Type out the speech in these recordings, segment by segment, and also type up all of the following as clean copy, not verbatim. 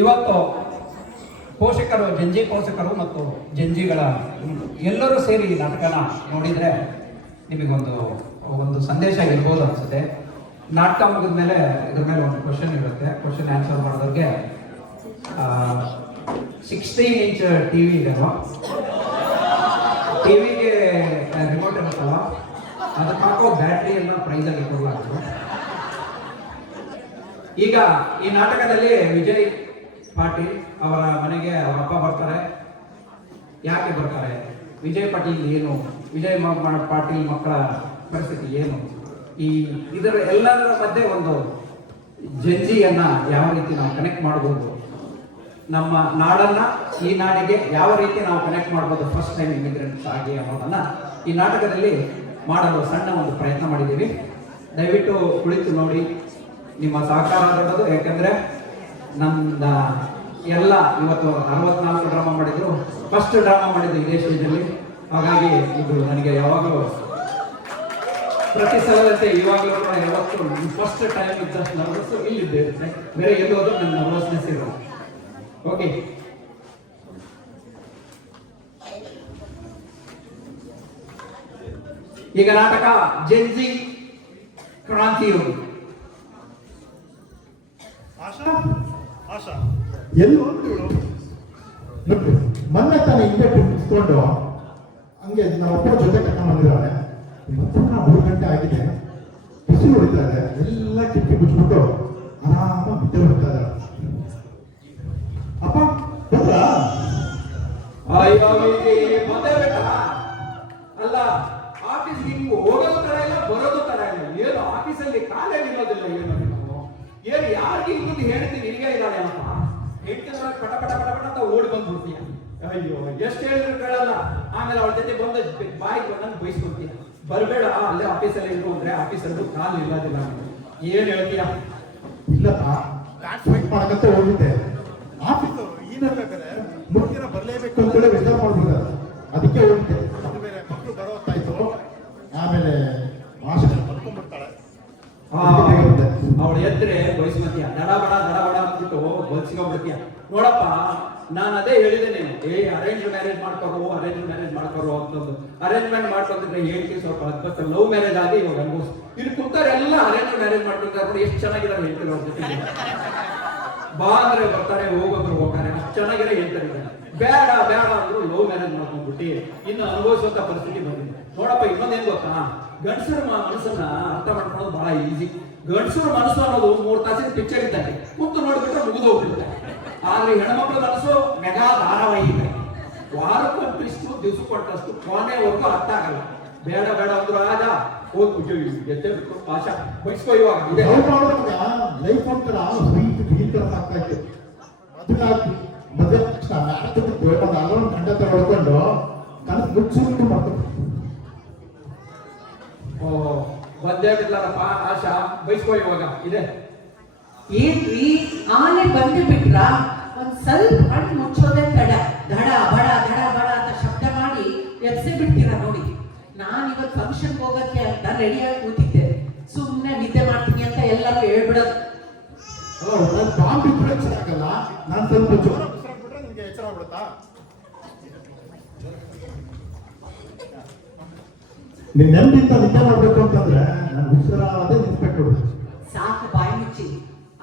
ಇವತ್ತು ಪೋಷಕರು, ಜಂಜಿ ಪೋಷಕರು ಮತ್ತು ಜಂಜಿಗಳ ಎಲ್ಲರೂ ಸೇರಿ ಈ ನಾಟಕನ ನೋಡಿದರೆ ನಿಮಗೊಂದು ಸಂದೇಶ ಇರ್ಬೋದು ಅನಿಸುತ್ತೆ. ನಾಟಕ ಮುಗಿದ ಮೇಲೆ ಇದ್ರ ಮೇಲೆ ಒಂದು ಕ್ವಶನ್ ಇರುತ್ತೆ. ಕ್ವಶನ್ ಆನ್ಸರ್ ಮಾಡೋದಕ್ಕೆ 16 ಇಂಚ್ ಟಿ ವಿ ಇದೆ. ಟಿವಿಗೆ ರಿಮೋಟ್ ಇರುತ್ತಲ್ಲ, ಅದಕ್ಕೆ ಹಾಕೋ ಬ್ಯಾಟ್ರಿ ಎಲ್ಲ ಪ್ರೈಸಲ್ಲಿ ಕೊಡಲಾಗ್ತದೆ. ಈಗ ಈ ನಾಟಕದಲ್ಲಿ ವಿಜಯ್ ಪಾಟೀಲ್ ಅವರ ಮನೆಗೆ ಅವರ ಅಪ್ಪ ಬರ್ತಾರೆ. ಯಾಕೆ ಬರ್ತಾರೆ? ವಿಜಯ್ ಪಾಟೀಲ್ ಏನು, ವಿಜಯ್ ಪಾಟೀಲ್ ಮಕ್ಕಳ ಪರಿಸ್ಥಿತಿ ಏನು, ಇದರ ಎಲ್ಲದರ ಮಧ್ಯೆ ಒಂದು ಜಂಜಿಯನ್ನ ಯಾವ ರೀತಿ ನಾವು ಕನೆಕ್ಟ್ ಮಾಡ್ಬೋದು, ನಮ್ಮ ನಾಡನ್ನ ಈ ನಾಡಿಗೆ ಯಾವ ರೀತಿ ನಾವು ಕನೆಕ್ಟ್ ಮಾಡ್ಬೋದು ಫಸ್ಟ್ ಟೈಮ್ ಇಮಿಗ್ರೆಂಟ್ಸ್ ಆಗಿ ಅನ್ನೋದನ್ನ ಈ ನಾಟಕದಲ್ಲಿ ಮಾಡಲು ಸಣ್ಣ ಒಂದು ಪ್ರಯತ್ನ ಮಾಡಿದ್ದೀವಿ. ದಯವಿಟ್ಟು ಕುಳಿತು ನೋಡಿ, ನಿಮ್ಮ ಸಹಕಾರ ದೊಡ್ಡದು. ಯಾಕಂದ್ರೆ ನಮ್ದ ಎಲ್ಲ ಇವತ್ತು 64 ಡ್ರಾಮಾ ಮಾಡಿದ್ರು, ಫಸ್ಟ್ ಡ್ರಾಮಾ ಮಾಡಿದ್ದು ಇದೇ ಸ್ಟೇಜಲ್ಲಿ. ಹಾಗಾಗಿ ಇದು ನನಗೆ ಯಾವಾಗಲೂ ಪ್ರತಿ ಸಲದಂತೆ ಇವಾಗಲೂ ಕೂಡ ಯಾವತ್ತು ಫಸ್ಟ್ ಟೈಮ್ ಇದ್ದಷ್ಟು ನರ್ವಸ್ ಇಲ್ಲಿದ್ದೆ ಇರುತ್ತೆ. ಬೇರೆ ಎಲ್ಲೋದು ನನ್ನ ನರ್ವಸ್ನೆಸ್ ಇರೋ. ಓಕೆ, ಈಗ ನಾಟಕ ಜಂಜಿ ಕ್ರಾಂತಿಯೋಗಿ. ಆಶಾ ಎಲ್ಲಿ ಹೋಗ್ತೀವಿ? ಮೊನ್ನೆ ತಾನೇ ಹಿಂಗೆ ಮುಗಿಸ್ಕೊಂಡು ಹಂಗೆ ನಮ್ಮ ಅಪ್ಪ ಜೊತೆ ಕರ್ಕೊಂಡು ಬಂದಿದ್ದಾಳೆ. ಮಧ್ಯಾಹ್ನ 3 ಗಂಟೆ ಆಗಿದೆ, ಬಿಸಿಲು ಹೊಡಿತಾ ಇದೆ. ಎಲ್ಲ ಕಿಟಕಿ ಬಿಚ್ಬಿಟ್ಟು ಆರಾಮಾಗಿ ಬಿದ್ದೆ ಹೊಡ್ತಾ ಇದ್ದಾರೆ. ಅಪ್ಪ ಬಂದ್ರಾ? ಬಂದೇ ಬೇಕ ಅಲ್ಲ. ಆಫೀಸ್ ಹಿಂಗ್ ಹೋಗೋದು ತರ ಇಲ್ಲ, ಬರೋದು ತರ ಇಲ್ಲ. ಏನು ಆಫೀಸಲ್ಲಿ ಕಾಲೇ ಇರೋದಿಲ್ಲ. ಏನು ಯಾರಿಗೆ ಇನ್ನೊಂದು ಹೇಳ್ತೀನಿ, ನಿನಗೆ ಇದ್ದಾಳೆ ಅಪ್ಪ ಹೇಳ್ತಿದ್ರೆ ಪಟ ಪಟ ಪಟ ಪಟ ಅಂತ ಓಡಿ ಬಂದ್ಬಿಡ್ತೀಯ. ಅಯ್ಯೋ, ಎಷ್ಟು ಹೇಳಿದ್ರು ಕೇಳಲ್ಲ. ಆಮೇಲೆ ಅವಳ ಜೊತೆ ಬಂದು ಬಾಯಿಗೆ ಬಂದಂಗೆ ಬಯಸ್ಕೊಡ್ತೀಯ. ಬರಬೇಡ, ಅಲ್ಲೇ ಆಫೀಸಲ್ಲಿ ಇರು ಅಂದ್ರೆ ಆಫೀಸಲ್ಲೂ ಕಾಲು ಇಲ್ಲದಿಲ್ಲ. ಏನ್ ಹೇಳ್ತೀಯ? ಇಲ್ಲಪ್ಪ, ಫೈಟ್ ಮಾಡಕಂತ ಹೋಗಿದ್ದೆ. ಆಫೀಸ್ ಬೇಕಾದ್ರೆ 3 ದಿನ ಬರಲೇಬೇಕು ಅಂತೇಳಿ ವೆಜರ್ ಮಾಡ್ಬಿಡ್ತಾರೆ. ಅದಕ್ಕೆ ಹೋಗಿದ್ದೆ. ಅದು ಬೇರೆ ಮಕ್ಕಳು ಬರೋ ಹೊತ್ತಾಯ್ತು. ಆಮೇಲೆ ಮಾಸ್ಟರ್ ಬರ್ಕೊಂಡ್ಬಿಡ್ತಾಳೆ. ಅವಳು ಎದ್ರೆ ಬಯಸ್ಕೊತೀಯ, ದಡ ಬಡ ಅಂದ್ಬಿಟ್ಟು ಬಲ್ಸ್ಕೊಂಡ್ಬಿಡ್ತೀಯ. ನೋಡಪ್ಪ, ನಾನು ಅದೇ ಹೇಳಿದ್ದೇನೆ, ಅರೇಂಜ್ ಮ್ಯಾರೇಜ್ ಮಾಡ್ಕೋರು ಅಂತಂದು. ಅರೇಂಜ್ಮೆಂಟ್ ಮಾಡ್ಕೊಂಡಿದ್ರೆ ಹೇಳ್ತೀವಿ ಸ್ವಲ್ಪ ಅದ್ಭುತ. ಲವ್ ಮ್ಯಾರೇಜ್ ಆಗಿ ಇವಾಗ ಅನ್ಭವಿಸ್ ಇಲ್ಲಿ ಕುಂತಾರೆ ಎಲ್ಲ ಅರೇಂಜ್ ಮ್ಯಾರೇಜ್ ಮಾಡ್ಕೊಂತಾರೆ. ನೋಡಿ ಎಷ್ಟು ಚೆನ್ನಾಗಿರೋ ಹೇಳ್ತಾರೆ ಅವ್ರ ಜೊತೆಗೆ. ಬಾ ಅಂದ್ರೆ ಬರ್ತಾರೆ, ಹೋಗೋದ್ರು ಹೋಗ್ತಾರೆ, ಅಷ್ಟು ಚೆನ್ನಾಗಿರೋ ಹೇಳ್ತಾರೆ. ಬೇಡ ಅಂದ್ರು ಲವ್ ಮ್ಯಾರೇಜ್ ಮಾಡ್ಕೊಂಡ್ಬಿಟ್ಟು ಇನ್ನು ಅನುಭವಿಸುವಂತ ಪರಿಸ್ಥಿತಿ ಬಂದಿದೆ. ನೋಡಪ್ಪ, ಇನ್ನೊಂದೇನ್ ಗೊತ್ತಾ, ಗಂಡಸರ ಮನಸ್ಸನ್ನ ಅರ್ಥ ಮಾಡ್ಕೊಳ್ಳೋದು ಬಹಳ ಈಸಿ. ಗಂಡಸರ ಮನಸ್ಸು ಅನ್ನೋದು 3 ತಾಸಿನ ಪಿಕ್ಚರ್ ಇದ್ದಂತೆ, ಕೂತು ನೋಡ್ಬಿಟ್ರೆ ಮುಗಿದು ಹೋಗ್ಬಿಡುತ್ತೆ. ಆದ್ರೆ ಹೆಣ್ಮಕ್ಳ ಮನಸ್ಸು ಮೆಗಾ ಧಾರಾವಾಹಿ ಇದೆ. ವಾರಕ್ಕೊಂದಿಷ್ಟು ದಿವಸ ಕೊಟ್ಟಷ್ಟು ಕೊನೆವರೆಗೂ ಅರ್ಥ ಆಗಲ್ಲ. ಬೇಡ ಅಂದ್ರು ಆಗ ಹೋಗಿ ಎಚ್ಚರಿಕೆ ಭಾಷಾ ಬಯಸ್ಕೋ. ಇವಾಗ ಇದೆ ಲೈಫ್ ಒಂಥರ ಸ್ವೀಟ್ ಫೀಲ್ ತರ ಆಗ್ತಾ ಇತ್ತು. ಮದುವೆ ಅಲ್ಲೊಂದು ಗಂಡ ತರ ಹೊಡ್ಕೊಂಡು ಕನಸು ಮುಚ್ಚಿಟ್ಟು ಮಾಡ್ತಾರೆ. ಬಂದೇ ಬಿಡ್ಲಾರಪ್ಪ ಆಶಾ, ಬಯಸ್ಕೋ ಇವಾಗ ಇದೆ. ಏನ್ರಿ ಆನೆ ಬಂದು ಬಿಟ್ರ? ಒಂದ್ ಸ್ವಲ್ಪ ಕಣ್ಣು ಮುಚ್ಚೋದೇ ತಡ. ದಡ ಬಡ ಅಂತ ಶಬ್ದ ಮಾಡಿ ಎಬ್ಸೆ ಬಿಡ್ತೀರಾ ನೋಡಿ. ನಾನ್ ಇವತ್ತು ಫಂಕ್ಷನ್ ಹೋಗಕ್ಕೆ ಅಂತ ರೆಡಿಯಾಗಿ ಕೂತಿದ್ದೆ. ಸುಮ್ನೆ ನಿದ್ದೆ ಮಾಡ್ತೀನಿ ಅಂತ ಎಲ್ಲರೂ ಹೇಳ್ಬಿಡೋದು. ನಾನು ಬಾಂಬ್ ಇದ್ರೆ ಚೆನ್ನಾಗಲ್ಲ. ನಾನು ಸ್ವಲ್ಪ ಜೋರ ಬಿಟ್ರೆ ನಿಮ್ಗೆ ಎಚ್ಚರ ಆಗ್ಬಿಡುತ್ತಾ? ನೀನ್ ನೆಮ್ಮದಿಯಿಂದ ನಿದ್ದೆ ಮಾಡ್ಬೇಕು ಅಂತಂದ್ರೆ ನಾನು ಹುಷಾರಾದೇ ನಿಂತ್ಬೇಕು. ಸಾಕು ಬಾಯಿ ಮುಚ್ಚಿ.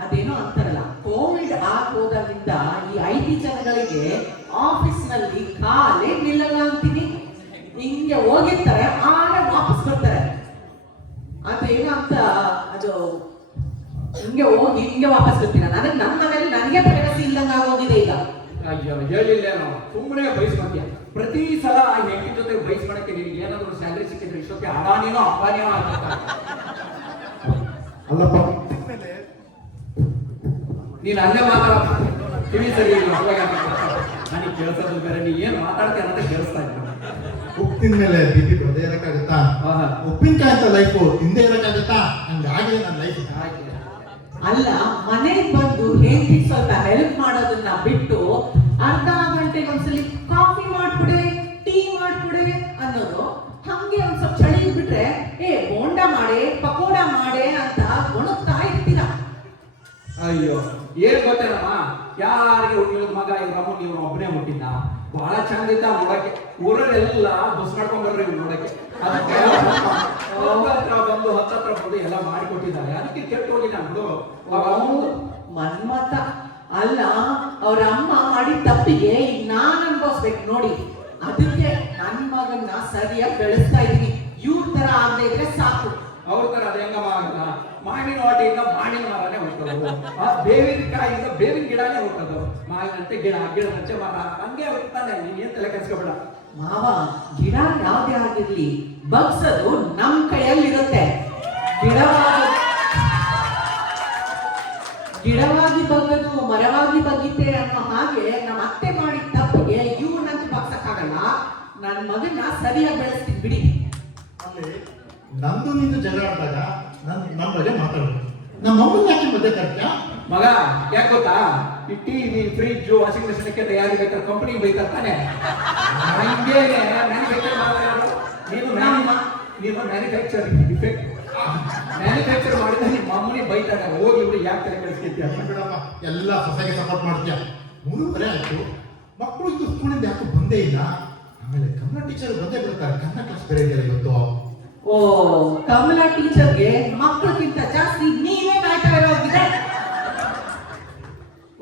ಅದೇನೋ ಅಂತಾರಲ್ಲ, ಕೋವಿಡ್ ಆಗೋದಾಗಿಂದ ಈ IT ಜನಗಳಿಗೆ ಆಫೀಸ್ ನಲ್ಲಿ ಕಾಲೇ ನಿಲ್ಲಲ್ಲ ಅಂತೀನಿ. ಹಿಂಗೆ ಹೋಗಿರ್ತಾರೆ, ಆಗ ವಾಪಸ್ ಬರ್ತಾರೆ. ಅದೇನೋ ಅಂತ ಅದು ಹಿಂಗೆ ಹೋಗಿ ಹಿಂಗೆ ವಾಪಸ್ ಬರ್ತೀರ. ನನಗೆ ನಮ್ಮ ಮನೇಲಿ ನನಗೆ ಪ್ರೈವಸಿ ಇಲ್ಲಂಗ ಆಗೋಗಿದೆ ಈಗ. ಅಯ್ಯೋ, ಹೇಳಿಲ್ಲ ನಾವು ಸುಮ್ಮನೆ ಬಯಸ್ಕೊಂತೀಯ. ಪ್ರತಿ ಸಲ ಆ ಹೆಂಡತಿ ಜೊತೆ ಬಯಸ್ಕೊಳಕ್ಕೆ ನಿನಗೆ ಏನಾದ್ರು ಸ್ಯಾಲರಿ ಸಿಕ್ಕಿದ್ರೆ ಇಷ್ಟೊತ್ತೆ ಅಡಾನಿನೋ ಅಂಬಾನಿನೋ ಆಗ್ತಾರೆ. ಅಲ್ಲಪ್ಪ, ನೀನು ಅಲ್ಲೇ ಮಾತಾಡ, ಕಿವಿ ಸರಿ ಇಲ್ಲ, ನನಗೆ ಕೇಳಿಸೋದು ಬೇರೆ. ನೀ ಏನ್ ಮಾತಾಡ್ತೀಯ ಅನ್ನೋದೇ ಕೇಳಿಸ್ತಾ ಇದ್ದ. ಉಪ್ಪಿನ ಮೇಲೆ ಬಿದ್ದಿ ಬರದೇ ಇರಕ್ಕಾಗತ್ತಾ? ಉಪ್ಪಿನಕಾಯಿ ಅಂತ ಲೈಫು ತಿಂದೇ ಇರಕ್ಕಾಗತ್ತಾ? ಹಂಗಾಗಿದೆ ನನ್ನ ಲೈಫ್. ಅಲ್ಲ, ಮನೆಗೆ ಬಂದು ಹೆಂಡತಿ ಸ್ವಲ್ಪ ಹೆಲ್ಪ್ ಮಾಡೋದನ್ನ ಬಿಟ್ಟು ಅರ್ಧ ಗಂಟೆಗೆ ಒಂದ್ಸಲಿ ಕಾಫಿ ಮಾಡ್ಕೊಡೆ, ಟೀ ಮಾಡ್ಕೊಡೆ ಅನ್ನೋದು. ಹಂಗೆ ಒಂದ್ ಸ್ವಲ್ಪ ಚಳಿ ಬಿಟ್ರೆ ಬೋಂಡ ಮಾಡೆ, ಪಕೋಡ ಮಾಡೆ ಅಂತ ಗೊಣಗ್ತಾ ಇರ್ತೀರ. ಅಯ್ಯೋ, ಏನ್ ಗೊತ್ತೇನಮ್ಮ, ಯಾರಿಗೆ ಹುಟ್ಟಿದ ಮಗ ಇವ್ರ ಅಮ್ಮನ ಇವ್ರು ಒಬ್ಬನೇ ಹುಟ್ಟಿದ್ದ. ಬಹಳ ಚಂದಿದ್ದ ನೋಡಕ್ಕೆ, ಊರಲ್ಲೆಲ್ಲ ಬಸ್ ಮಾಡ್ಕೊಂಡ್ ಬರ್ರಿ ಇವ್ರು ನೋಡಕ್ಕೆ. ಅದಕ್ಕೆ ಹತ್ರ ಬಂದು ಹತ್ತತ್ರ ಬಂದು ಎಲ್ಲ ಮಾಡಿಕೊಟ್ಟಿದ್ದಾರೆ. ಅದಕ್ಕೆ ಕೆಟ್ಟು ಹೋಗಿ ನಾನು ಮನ್ಮತ ಅಲ್ಲ, ಅವ್ರ ಅಮ್ಮ ಮಾಡಿದ ತಪ್ಪಿಗೆ ಈಗ ನಾನ್ ಅನ್ಭವಿಸ್ಬೇಕು ನೋಡಿ. ಅದಕ್ಕೆ ನನ್ ಮಗನ್ನ ಸರಿಯಾಗಿ ಬೆಳೆಸ್ತಾ ಇದೀನಿ. ಇವ್ರ ತರ ಆಗದೆ ಇದ್ರೆ ಸಾಕು. ಅವ್ರ ತರ ಅದು ಹೆಂಗ ಆಗಲ್ಲ. ಮಾವಿನ ವಾಟಿಯಿಂದ ಮಾವಿನ ಮರನೇ ಹುಟ್ಟೋದು, ಆ ಬೇವಿನ ಕಾಯಿಂದ ಬೇವಿನ ಗಿಡನೇ ಹುಟ್ಟೋದು. ಮಾವಿನಂತೆ ಗಿಡ, ಗಿಡದಂತೆ ಮರ, ಹಂಗೆ ಹುಟ್ಟಾನೆ. ನೀನ್ ತಲೆ ಕೆಡಿಸ್ಕೊಬೇಡ ಮಾವ. ಗಿಡ ಯಾವ್ದೇ ಆಗಿರ್ಲಿ ಬಗ್ಸೋದು ನಮ್ ಕೈಯಲ್ಲಿರುತ್ತೆ. ಗಿಡವಾಗಿ ಬಗ್ಗದು ಮರವಾಗಿ ಬಗ್ಗಿತೆ ಅನ್ನೋ ಹಾಗೆ ನಮ್ಮ ಅತ್ತೆ ಮಾಡಿದ ತಪ್ಪಿಗೆ ಇವ್ನಂತೂ ಬಗ್ಸಕ್ಕಾಗಲ್ಲ. ನನ್ನ ಮಗನ್ನ ಸರಿಯಾಗಿ ಬೆಳೆಸ್ತೀನಿ ಬಿಡಿ. ಅಲ್ಲಿ ನಂದು ನಿಂದು ಜಗಳ ಆದಾಗ ನಮ್ಮ ಬಗ್ಗೆ ಮಾತಾಡೋದು. ನಮ್ಮ ಅಮ್ಮನ ಯಾಕೆ ಮಧ್ಯೆ ಕರ್ತ್ಯ? ಮಗ ಯಾಕೆ ಗೊತ್ತಾ, ಈ ಟಿವಿ ಫ್ರಿಜ್ ವಾಷಿಂಗ್ ಮೆಷಿನ್ಗೆ ತಯಾರಿ ಬೇಕಾದ್ರೆ ಕಂಪನಿ ಬೈತಾರೆ ತಾನೆ. ಹಂಗೇನೆ ಮ್ಯಾನುಫ್ಯಾಕ್ಚರ್ ಮಾಡೋದು. ನೀನು ಮ್ಯಾನುಫ್ಯಾಕ್ಚರ್ ಡಿಫೆಕ್ಟ್ ಮ್ಯಾನುಫ್ಯಾಕ್ಚರ್ ಮಾಡಿದ್ರೆ ನಿಮ್ಮ ಅಮ್ಮನಿ ಬೈತಾರೆ. ಹೋಗಿ ಬಿಡಿ, ಯಾಕೆ ತಲೆ ಕೆಡಿಸ್ಕೊತೀಯ? ಬಿಡಪ್ಪ, ಎಲ್ಲ ಸೊಸೈಗೆ ಸಪೋರ್ಟ್ ಮಾಡ್ತೀಯ. 3 ಆಯ್ತು, ಮಕ್ಕಳು ಇದು ಸ್ಕೂಲಿಂದ ಯಾಕೆ ಬಂದೇ ಇಲ್ಲ. ಆಮೇಲೆ ಕನ್ನಡ ಟೀಚರ್ ಬಂದೇ ಬಿಡ್ತಾರೆ. ಕನ್ನಡ ಕ್ಲಾಸ್ ಬೇರೆ ಇದೆಯಲ್ಲ ಇವತ್ತು. ಓ, ಕಮಲಾ ಟೀಚರ್ಗೆ ಮಕ್ಕಳಿಗಿಂತ ಜಾಸ್ತಿ ನೀವೇ ಕಾಯ್ತಾ ಇರೋಗಿದೆ.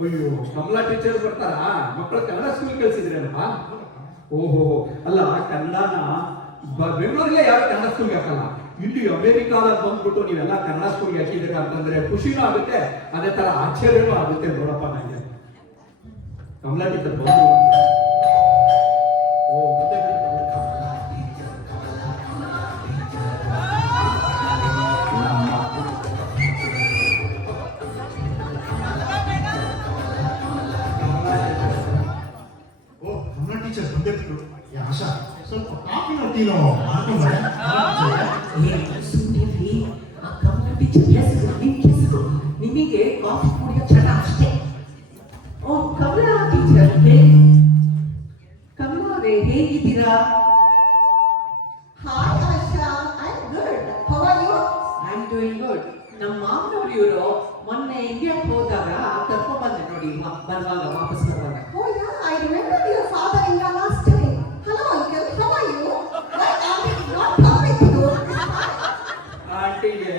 ಅಯ್ಯೋ, ಕಮಲಾ ಟೀಚರ್ ಬರ್ತಾರಾ? ಮಕ್ಕಳು ಕನ್ನಡ ಸ್ಕೂಲ್ ಕಳ್ಸಿದ್ರಲ್ವಾ? ಓಹೋ, ಅಲ್ಲ ಕನ್ನಡನ ಬೆಂಗಳೂರಲ್ಲೇ ಯಾರು ಕನ್ನಡ ಸ್ಕೂಲ್ಗೆ ಹಾಕಲ್ಲ. ಇಲ್ಲಿ ಅಮೆರಿಕಾದಾಗ ಬಂದ್ಬಿಟ್ಟು ನೀವೆಲ್ಲ ಕನ್ನಡ ಸ್ಕೂಲ್ಗೆ ಹಾಕಿದ್ದೀರ ಅಂತಂದ್ರೆ ಖುಷಿನೂ ಆಗುತ್ತೆ, ಅದೇ ತರ ಆಶ್ಚರ್ಯನೂ ಆಗುತ್ತೆ. ನೋಡಪ್ಪ ನನಗೆ ಕಮಲಾ ಟೀಚರ್ ಬಂದು ಟೀಚರ್ ಬಂದಿದ್ರು. ಆಶಾ, ಸ್ವಲ್ಪ ಕಾಫಿನೋ ಟೀನೋ ಮಾಡ್ಕೊಂಡ್ರೆ. ನಿಮಗೆ ಕಾಫಿ ಕುಡಿಯೋ ಚಟ ಅಷ್ಟೇ. ಓ ಕಮಲಾ ಟೀಚರ್, ಕಮಲಾ ಅವರೇ ಹೇಗಿದ್ದೀರಾ? Hi Asha, I am good. How are you? I am doing good. ನಮ್ಮ ಮಾವನವರು ಇವರು ಮೊನ್ನೆ ಇಂಡಿಯಾಕ್ಕೆ ಹೋದಾಗ ಕರ್ಕೊಂಡ್ ಬಂದೆ ನೋಡಿ, ಬರುವಾಗ ವಾಪಸ್ ಬರುವಾಗ. Oh yeah, I remember your father-in-law last time. Hello uncle, how are you? Why are you not come with you? ಆಂಟಿಗೆ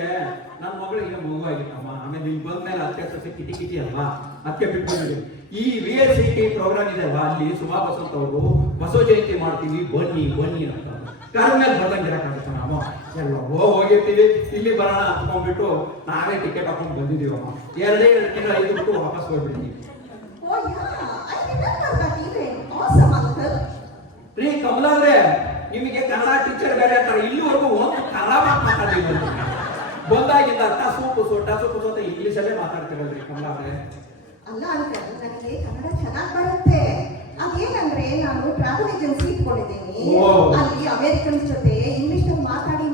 ನನ್ನ ಮಗಳಿಗೆ ಮಗು ಆಗಿತ್ತಮ್ಮ. ಆಮೇಲೆ ಇಲ್ಲಿ ಬಂದ್ಮೇಲೆ ಅದಕ್ಕೆ ಸ್ವಲ್ಪ ಕಿಟಿ ಕಿಟಿ ಅಲ್ವಾ, ಅದಕ್ಕೆ ಬಿಟ್ಕೊಂಡು ಈ VSCT ಪ್ರೋಗ್ರಾಮ್ ಇದೆ ಅಲ್ವಾ, ಅಲ್ಲಿ ಸುಮಾ ಬಸವಂತ ಅವರು ಬಸವ ಜಯಂತಿ ಮಾಡ್ತೀವಿ ಬನ್ನಿ ಬನ್ನಿ ಅಂತ ಕಾಲ ಮೇಲೆ ಬರ್ದಂಗಿರಕ್ಕಾಗುತ್ತೆ. ನಾವು ಎಲ್ಲವೋ ಹೋಗಿರ್ತೀವಿ, ಇಲ್ಲಿ ಬರೋಣ ಅಂದ್ಕೊಂಡ್ಬಿಟ್ಟು ನಾವೇ ಟಿಕೆಟ್ ಹಾಕೊಂಡು ಬಂದಿದ್ದೀವಮ್ಮ. 2 ತಿಂಗಳು 5 ಬಿಟ್ಟು ವಾಪಸ್ ಹೋಗ್ಬಿಡ್ತೀವಿ. Oh yeah, I remember that event. Awesome uncle. ರೀ ಕಮಲಾ ಅವ್ರೆ, ನಿಮಗೆ ಕನ್ನಡ ಟೀಚರ್ ಬೇರೆ ಅಂತಾರೆ, ಇಲ್ಲಿವರೆಗೂ ಒಂದು ಕನ್ನಡ ಮಾತಾಡಿಲ್ಲ. ಬಂದಾಗಿಂದ ಟಸೂಪು ಅಂತ ಇಂಗ್ಲಿಷಲ್ಲೇ ಮಾತಾಡ್ತಿರಲ್ರಿ ಕಮಲಾ ಅವ್ರೆ. ಅಲ್ಲ ಅಂಕಲ್, ನನಗೆ ಕನ್ನಡ ಚೆನ್ನಾಗಿ ಬರುತ್ತೆ. ಅದೇನಂದ್ರೆ ನಾನು ಟ್ರಾವೆಲ್ ಏಜೆನ್ಸಿ ಇಟ್ಕೊಂಡಿದ್ದೀನಿ. ಅಲ್ಲಿ ಅಮೆರಿಕನ್ಸ್ ಜೊತೆ ಇಂಗ್ಲಿಷ್ ಮಾತಾಡಿ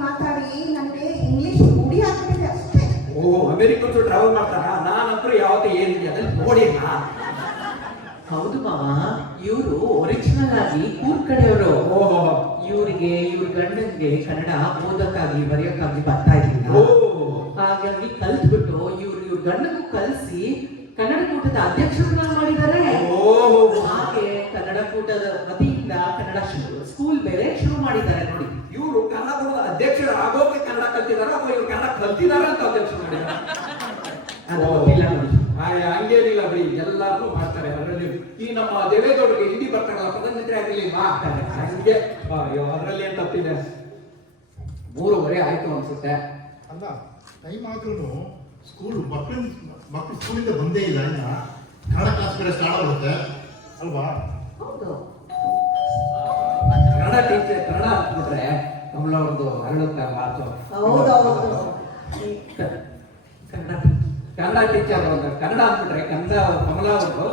ನನಗೆ ಇಂಗ್ಲಿಷ್ ರೂಢಿ ಆಗ್ಬಿಟ್ಟಿದೆ ಅಷ್ಟೇ. ಓ, ಅಮೆರಿಕನ್ಸ್ ಟ್ರಾವೆಲ್ ಮಾಡ್ತಾರಾ? ನಾನಂತೂ ಯಾವತ್ತೂ ಏನಿದೆ ಅದನ್ನ ನೋಡಿಲ್ಲ. ಹೌದು ಮಾವ, ಇವರು ಒರಿಜಿನಲ್ ಆಗಿ ಕೂರ್ ಕಡೆಯವರು. ಓಹೋ, ಇವ್ರಿಗೆ ಇವ್ರ ಗಂಡನ್ಗೆ ಕನ್ನಡ ಓದಕ್ಕಾಗಿ ಬರೆಯಕ್ಕಾಗಿ ಬರ್ತಾ ಇರ್ಲಿಲ್ಲ. ಹಾಗಾಗಿ ಕಲ್ತ್ಬಿಟ್ಟು ಇವ್ರ ಗಂಡಗೂ ಕಲ್ಸಿ ಕನ್ನಡ ಕೂಟದ ಅಧ್ಯಕ್ಷರನ್ನ ಮಾಡಿದ್ದಾರೆ. ಹಾಗೆ ಕನ್ನಡ ಕೂಟದ ವತಿಯಿಂದ ಕನ್ನಡ ಸ್ಕೂಲ್ ಬೇರೆ ಶುರು ಮಾಡಿದ್ದಾರೆ ನೋಡಿ. ಇವರು ಕನ್ನಡ ಅಧ್ಯಕ್ಷರು ಆಗೋಕೆ ಕನ್ನಡ ಕಲ್ತಿದಾರ ಅಥವಾ ಇವ್ರು ಕನ್ನಡ ಕಲ್ತಿದಾರ ಅಂತ ಅಧ್ಯಕ್ಷರು ಮಾಡಿದಾರ? ಹಂಗೇನಿಲ್ಲ ಬಿಡಿ, ಎಲ್ಲಾರು ಮಾಡ್ತಾರೆ. ಅದರಲ್ಲಿ ಈ ನಮ್ಮ ದೇವೇಗೌಡರಿಗೆ ಹಿಂದಿ ಬರ್ತಾರಲ್ಲ, ಪ್ರಧಾನಮಂತ್ರಿ ಆಗಲಿ ಮಾಡ್ತಾರೆ. ಹಂಗೆ ಅದರಲ್ಲಿ ಏನ್ ತಪ್ಪಿದೆ? 3:30 ಆಯ್ತು ಅನ್ಸುತ್ತೆ. ಅಲ್ಲ, ಟೈಮ್ ಆದ್ರೂ ಸ್ಕೂಲ್ ಮಕ್ಕಳು ಸ್ಕೂಲಿಂದ ಬಂದೇ ಇಲ್ಲ. ಇನ್ನ ಕನ್ನಡ ಕ್ಲಾಸ್ ಬೇರೆ ಸ್ಟಾರ್ಟ್ ಆಗುತ್ತೆ ಅಲ್ವಾ? ಹೌದು, ಕನ್ನಡ ಟೀಚರ್ ಕನ್ನಡ ಅಂದ್ಬಿಟ್ರೆ ಕಮಲಾ ಅವ್ರದ್ದು ಅರಳುತ್ತೆ ಮಾತು. ಹೌದೌದು. ಕನ್ನಡ ಟೀಚರ್ ಅವ್ರದ್ದು ಕನ್ನಡ ಅಂದ್ಬಿಟ್ರೆ ಕನ್ನಡ ಕಮಲಾ ಅವ್ರದ್ದು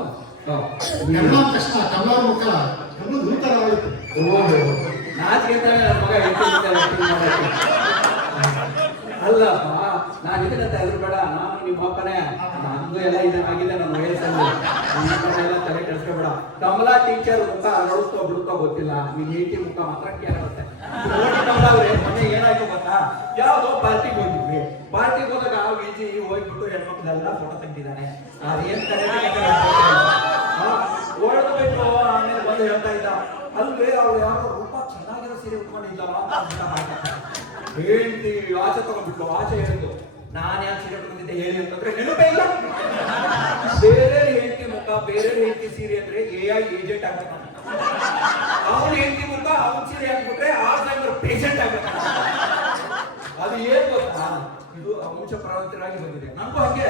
ಕನ್ನಡ ಕಷ್ಟ. ಕನ್ನಡ ಮುಖ ಕನ್ನಡ ದೂತರ ಆಗುತ್ತೆ. ನಾಚಿಗೆ ನನ್ನ ಮಗ ಅಲ್ಲಪ್ಪ, ನಾನು ಇದನ್ನಂತ ಎದುರು ಬೇಡ. ನಾನು ನಿಮ್ಮ ಅಪ್ಪನೇ, ನಂದು ಎಲ್ಲ ಆಗಿದೆ ನನ್ನ ವಯಸ್ಸಲ್ಲಿ. ಎಲ್ಲ ತಲೆ ಕೆಡಿಸ್ಕೋಬೇಡ. ಕಮಲಾ ಟೀಚರ್ ಮುಖ ಅರಳುತ್ತೋ ಬಿಡುತ್ತೋ ಗೊತ್ತಿಲ್ಲ, ನಿನ್ ಹೆಂಡತಿ ಮುಖ ಮಾತ್ರ ಕೇಳುತ್ತೆ. ಕಮಲಾ ಅವ್ರೆ, ಮೊನ್ನೆ ಏನಾಯ್ತು ಗೊತ್ತಾ? ಯಾವ್ದೋ ಪಾರ್ಟಿಗೆ ಹೋಗಿದ್ವಿ. ಪಾರ್ಟಿಗೆ ಹೋದಾಗ ವಿಜಿ ಹೋಗ್ಬಿಟ್ಟು ಹೆಣ್ಮಕ್ಳೆಲ್ಲ ಫೋಟೋ ತೆಗ್ದಿದ್ದಾನೆ. ಅದೇನ್ ಅಲ್ವೇ ಅವ್ರು ಯಾರೋ ರೂಪ ಚೆನ್ನಾಗಿರೋ ಸೀರೆ ಉಟ್ಕೊಂಡಿದ್ದಾವ ಅಂತ ಮಾತಾಡ್ತಾರೆ. ಹೇಳ್ತಿ ಆಚೆ ತಗೊಂಡ್ಬಿಟ್ಟು ಆಚೆ ಹೇಳಿದ್ದು ನಾನು ಯಾಕೆ ಸೀರೆ ಉಟ್ಕೊಂಡಿದ್ದೆ ಹೇಳಿ ಅಂತಂದ್ರೆ ನೆನಪೇ ಇಲ್ಲ. ಬೇರೆ ಹೇಳ್ತಿ ಮುಖ ಬೇರೆ ಹೇಳ್ತಿ ಸೀರೆ ಅಂದ್ರೆ AI ಏಜೆಂಟ್ ಆಗ್ಬೇಕು. ಅವನು ಹೇಳ್ತಿ ಮುಖ ಅವನ ಸೀರೆ ಹಾಕ್ಬಿಟ್ರೆ ಆಲ್ಝೈಮರ್ ಪೇಷಂಟ್ ಆಗ್ಬೇಕು. ಅದು ಏನ್ ಗೊತ್ತಾ, ಇದು ವಂಶ ಪರಂಪರೆಯಾಗಿ ಬಂದಿದೆ. ನಮಗೂ ಹಾಗೆ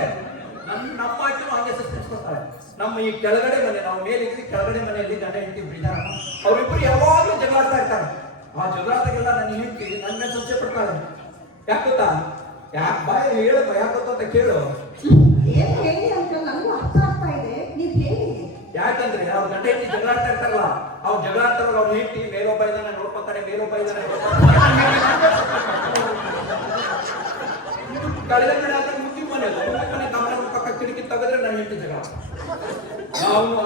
ನಮ್ಮ ಆಚೆ ಹಾಗೆ ಸಸ್ಪೆನ್ಸ್ ಕೊಡ್ತಾರೆ. ನಮ್ಮ ಈ ಕೆಳಗಡೆ ಮನೆ, ನಾವು ಮೇಲಿದ್ವಿ ಕೆಳಗಡೆ ಮನೆಯಲ್ಲಿ ಗಂಡ ಹೆಂಡತಿ ಬಿದ್ದಾರ, ಅವರಿಬ್ಬರು ಯಾವಾಗಲೂ ಜಗಳಾಡ್ತಾ ಇರ್ತಾರೆ. ಆ ಜಗಳಾದಾಗೆಲ್ಲ ನನ್ನ ಹೆಂಡತಿ ನನ್ನ ಮೇಲೆ ಸಂಶಯ ಪಡ್ತಾಳೆ. ಯಾಕೆ ಗೊತ್ತಾ? ಯಾಕೆ ಬಾಯ ಹೇಳಪ್ಪ ಯಾಕೆ ಗೊತ್ತ ಅಂತ ಕೇಳು. ಏನ್ ಹೇಳಿ ಅಂತ ನನಗೂ ಅರ್ಥ ಆಗ್ತಾ ಇದೆ, ನೀವ್ ಹೇಳಿ. ಯಾಕಂದ್ರೆ ಅವ್ರ ಗಂಡ ಹೆಂಡತಿ ಜಗಳಾಡ್ತಾ ಇರ್ತಾರಲ್ಲ, ಅವ್ರು ಜಗಳಾಡ್ತಾರಲ್ಲ, ಅವ್ರ ಹೆಂಡತಿ ಮೇಲೊಬ್ಬ ಇದ್ದಾನೆ ನೋಡ್ಕೊತಾನೆ, ಮೇಲೊಬ್ಬ ಇದ್ದಾನೆ ಕಳೆದ ಕಡೆ ಆದ್ರೆ ಮುಂದಿನ ಮನೆ ಕಮಲ ಪಕ್ಕ ಕಿಟಕಿ ತೆಗೆದ್ರೆ ನನ್ನ ಹೆಂಡತಿ ಜಗಳ. ಅವನು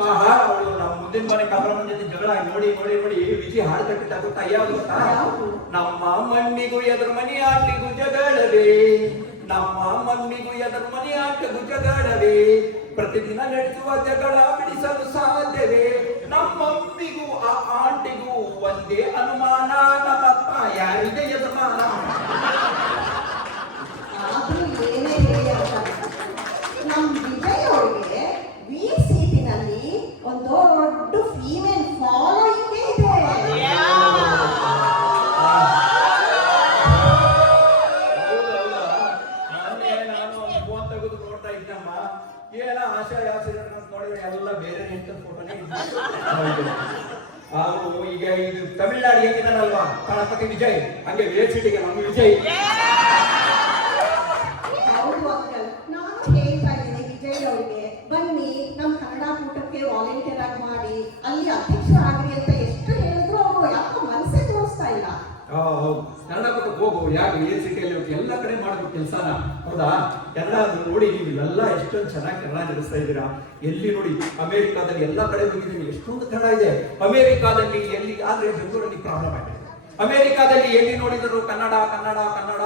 ಅವಳು ನಮ್ಮ ಮುಂದಿನ ಮನೆ ಕಮಲ ಜೊತೆ ಜಗಳ ನೋಡಿ ನೋಡಿ ನೋಡಿ ವಿಜಿ ಹಾಡು ಕಟ್ಟಿದ್ದ ಗೊತ್ತಾ? ಯಾವ್ದು ಗೊತ್ತಾ? ನಮ್ಮ ಮಣ್ಣಿಗೂ ಎದುರು ಮನಿ ಆಟಿಗೂ ಜಗಳವೇ, ನಮ್ಮ ಮಣ್ಣಿಗೂ ಎದುರು ಮನಿ ಆಟಿಗೂ ಜಗಳವೇ, ಪ್ರತಿದಿನ ನಡೆಸುವ ಜಗಳ ಬಿಡಿಸಲು ಸಾಧ್ಯವೇ, ನಮ್ಮಮ್ಮಿಗೂ ಆ ಆಂಟಿಗೂ ಒಂದೇ ಅನುಮಾನ, ನಮ್ಮಪ್ಪ ಯಾರಿಗೆ ಯಜಮಾನ. ಆದ್ರೂ ಏನೇ ಹೇಳಿ ಅಂತ ನಮ್ ವಿಜಯ್ ಅವ್ರಿಗೆ VCT-ನಲ್ಲಿ ಒಂದು ದೊಡ್ಡ ಫೀಮೇಲ್ ಫಾಲೋಯಿಂಗ್ ಇದೆ. ನೋಡ್ತಾ ಇದ್ದಮ್ಮ, ಏನ ಆಶಾ ಯಾಸಿರ ನೋಡಿದ್ರೆ ಎಲ್ಲ ಬೇರೆ ನಿಂತ ಫೋಟೋನೇ ಅವರು. ಈಗ ಇದು ತಮಿಳ್ನಾಡು ಹೇಗಿದ್ದಾನಲ್ವಾ ಗಣಪತಿ ವಿಜಯ್, ಹಂಗೆ VCT-ಗೆ ನಮ್ಮ ವಿಜಯ್. ಹೌದು ಅಂಕಲ್, ನಾನು ಹೇಳ್ತಾ ಇದ್ದೀನಿ ವಿಜಯ್ ಅವ್ರಿಗೆ, ಬನ್ನಿ ನಮ್ ಕನ್ನಡ ಕೂಟಕ್ಕೆ ವಾಲಂಟಿಯರ್ ಆಗಿ ಮಾಡಿ ಅಲ್ಲಿ ಅಧ್ಯಕ್ಷರಾಗ್ರಿ ಅಂತ ಎಷ್ಟು ಹೇಳಿದ್ರು ಅವರು ಯಾಕೋ ಮನಸ್ಸೇ ತೋರಿಸ್ತಾ ಇಲ್ಲ. ಹೌದು, ಕನ್ನಡ ಕೂಟಕ್ಕೆ ಹೋಗು. ಯಾಕೆ VCT-ಯಲ್ಲಿ ಎಲ್ಲ ಕಡೆ ಮಾಡಬೇಕು ಕೆಲಸನ, ಹೌದಾ? ಕನ್ನಡ ನೋಡಿ ನೀವು ಎಲ್ಲ ಎಷ್ಟೊಂದು ಚೆನ್ನಾಗಿ ಕನ್ನಡ ನಡೆಸ್ತಾ ಇದ್ದೀರಾ. ಎಲ್ಲಿ ನೋಡಿ ಅಮೆರಿಕಾದಲ್ಲಿ ಎಲ್ಲ ಕಡೆ ಹೋಗಿದ್ದೀನಿ, ಎಷ್ಟೊಂದು ಕನ್ನಡ ಇದೆ ಅಮೆರಿಕಾದಲ್ಲಿ. ಎಲ್ಲಿ ಆದ್ರೆ ಬೆಂಗಳೂರಲ್ಲಿ ಪ್ರಾಬ್ಲಮ್ ಆಗಿದೆ. ಅಮೆರಿಕಾದಲ್ಲಿ ಎಲ್ಲಿ ನೋಡಿದ್ರು ಕನ್ನಡ ಕನ್ನಡ ಕನ್ನಡ,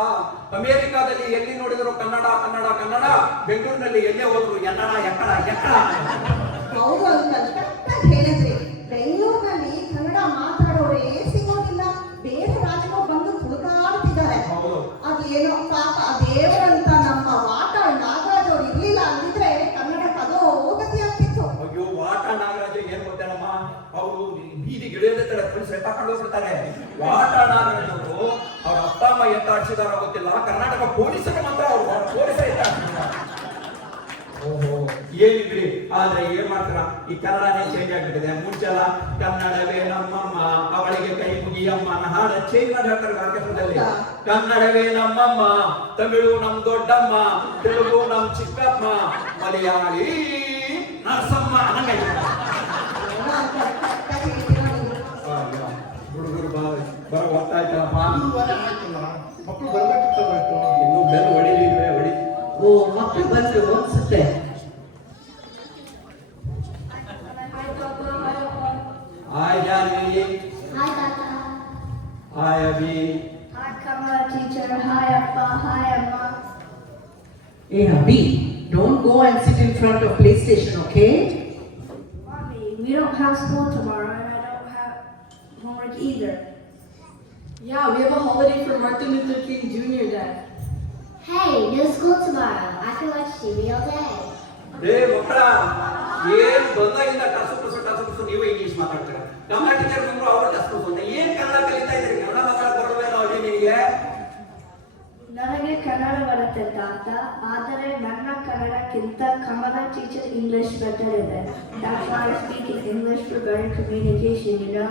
ಅಮೆರಿಕಾದಲ್ಲಿ ಎಲ್ಲಿ ನೋಡಿದ್ರು ಕನ್ನಡ ಕನ್ನಡ ಕನ್ನಡ, ಬೆಂಗಳೂರಿನಲ್ಲಿ ಎಲ್ಲೇ ಹೋದ್ರು ಎನ್ನಡ ಎಕ್ಕಡ ಎಕ್ಕಡ. ಹೌದು ಅಂಕಲ್, ಕರೆಕ್ಟಾಗಿ ಹೇಳಿದ್ರಿ. ಬೆಂಗಳೂರಿನಲ್ಲಿ ಕನ್ನಡ ಮಾತಾಡೋರೇ ಸಿಗೋದಿಲ್ಲ, ಬೇರೆ ರಾಜ್ಯಗಳು ಬಂದು ತುಳುಕಾಡ್ತಿದ್ದಾರೆ. ಅದೇನೋ ಪಾಪ ದೇವರಂತ ನಮ್ಮ ವಾಟ ನಾಗರಾಜ್ ಅವ್ರು ಇರ್ಲಿಲ್ಲ ಅಂದಿದ್ರೆ ಕನ್ನಡಕ್ಕೆ ಅದೋ ಗತಿ ಆಗ್ತಿತ್ತು. ಅಯ್ಯೋ, ವಾಟ ನಾಗರಾಜ ಏನ್ ಗೊತ್ತೇನಮ್ಮ, ಅವರು ಬೀದಿ ಗಿಳಿಯೋದೇ ತರ ಪೊಲೀಸ್ ಎತ್ತಾಕೊಂಡು ಹೋಗ್ಬಿಡ್ತಾರೆ. ವಾಟ ನಾಗರಾಜ್ ಅವರು ಅವ್ರ ಅಪ್ಪ ಅಮ್ಮ ಎತ್ತಾಡ್ಸಿದಾರ ಗೊತ್ತಿಲ್ಲ, ಕರ್ನಾಟಕ ಪೊಲೀಸರು ಮಾತ್ರ ಅವ್ರು ಪೊಲೀಸ ಎತ್ತಾಡ್ಸಿದ್ದಾರೆ. ಓಹೋ, ಏನಿ ಬಿಡಿ. ಆದ್ರೆ ಏನ್ ಮಾಡ್ತಾರ, ಈ ಕನ್ನಡನೇ ಚೇಂಜ್ ಆಗ್ಬಿಟ್ಟಿದೆ. ಮುಂಚೆಲ್ಲ ಕನ್ನಡವೇ ನಮ್ಮಮ್ಮ ಅವಳಿಗೆ ಕೈ ಮುಗಿಯಮ್ಮ ಹಾಡ ಚೇಂಜ್ ಮಾಡಿ ಹೇಳ್ತಾರೆ ಕಾರ್ಯಕ್ರಮದಲ್ಲಿ. ಕನ್ನಡವೇ ನಮ್ಮಮ್ಮ, ತಮಿಳು ನಮ್ ದೊಡ್ಡಮ್ಮ, ತೆಲುಗು ನಮ್ ಚಿಕ್ಕಮ್ಮ, ಮಲಯಾಳಿ ನರಸಮ್ಮ ಅನ್ನಂಗಾಯ್ತು. ಹುಡುಗರು ಬರೋ ಗೊತ್ತಾಯ್ತಲ್ಲಪ್ಪ, ಮಕ್ಕಳು ಬರ್ಬೇಕಿತ್ತಲ್ಲ. ಇನ್ನು ಬೆಲ್ ಹೊಡಿಲಿಲ್ವೇ? ಹೊಡಿ. ಓ, ಮಕ್ಕಳು ಬಂದ್ರು ಅನ್ಸುತ್ತೆ. Hi Janvi. Hi Tata. Hi Abhi. Hi Kamala teacher. Hi Appa. Hi Amma. Hey Abhi, don't go and sit in front of PlayStation, okay? Mommy, we don't have school tomorrow and I don't have homework either. Yeah, we have a holiday for Martin Luther King Jr. Day. Hey, no school tomorrow. I can watch TV all day. Hey ಮಕ್ಕಳ, ಏನ್ ಬಂದಾಗಿಂದ ಟಸು ನೀವು English ಮಾತಾಡ್ತೀರ. Kannada teacher ಬಂದ್ರು ಅವ್ರು ಟಸು ಅಂತ ಏನ್ ಕನ್ನಡ ಕಲಿತಾ ಇದ್ರಿ? ಕನ್ನಡ ಮಾತಾಡಕ್ ಬರೋವೇನೋ ಅದೇ ನಿನಗೆ? ನನಗೆ ಕನ್ನಡ ಬರುತ್ತೆ ತಾತ, ಆದರೆ ನನ್ನ ಕನ್ನಡಕ್ಕಿಂತ ಕಮಲ ಟೀಚರ್ ಇಂಗ್ಲಿಷ್ ಬೆಟರ್ ಇದೆ. That's why I speak in English for better communication, you know.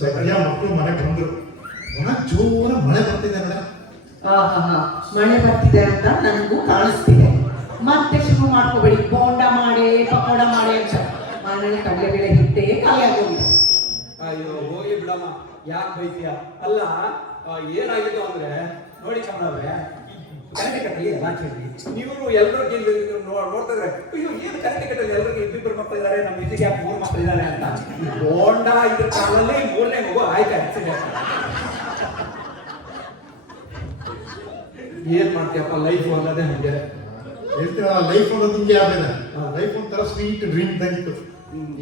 ಸರಿಯಾ, ಮಕ್ಕಳು ಮನೆಗೆ ಬಂದ್ರು. ಜೋರ ಮಳೆ ಬರ್ತಿದೆ ನೋಡ. ಮಳೆ ಬರ್ತಿದೆ ಅಂತ ನನಗೂ ಕಾಣಿಸ್ತಿದೆ. ಮತ್ತೆ ಶುರು ಮಾಡ್ಕೋಬೇಡಿ, ಬೋಂಡ ಮಾಡಿ ಪಕೋಡ ಮಾಡಿ ಅಂತ. ಮನೇಲಿ ಕಡಲೆಬೇಳೆ ಹಿಟ್ಟೆ ಖಾಲಿ ಆಗೋಗಿದೆ. ಅಯ್ಯೋ ಹೋಗಿ ಬಿಡಮ್ಮ, ಯಾಕೆ ಬೈತೀಯ? ಅಲ್ಲ, ಏನಾಗಿದ್ದು ಅಂದ್ರೆ ನೋಡಿ ಕಮಲವ್ರೆ, ಕರೆಂಟ್ ಕಟ್ಟಲಿ ಎಲ್ಲ ಕೇಳಿ ನೀವು ಎಲ್ಲರೂ ನೋಡ್ತಾ ಇದ್ರೆ, ಅಯ್ಯೋ ಏನು ಕರೆಂಟ್ ಕಟ್ಟಲಿ ಎಲ್ಲರಿಗೂ ಇಬ್ಬಿಬ್ಬರು ಮಕ್ಕಳು ಇದ್ದಾರೆ, ನಮ್ಮ ವಿಜಿಗೆ 3 ಮಕ್ಕಳು ಇದ್ದಾರೆ ಅಂತ. ಬೋಂಡ ಇದ್ರ ಕಾಲಲ್ಲಿ 3ನೇ ಮಗು ಆಯ್ತು ಆಕ್ಸಿಡೆಂಟ್. ಏನ್ ಮಾಡ್ತೀಯಪ್ಪ, ಲೈಫ್ ಅನ್ನೋದೇ ಹಂಗೆ. ಹೇಳ್ತೀರ ಲೈಫ್ ಅನ್ನೋದು ಹಿಂಗೆ ಆಗಿದೆ. ಲೈಫ್ ಒಂಥರ ಸ್ವೀಟ್ ಡ್ರೀಮ್ ತಂಗಿತ್ತು.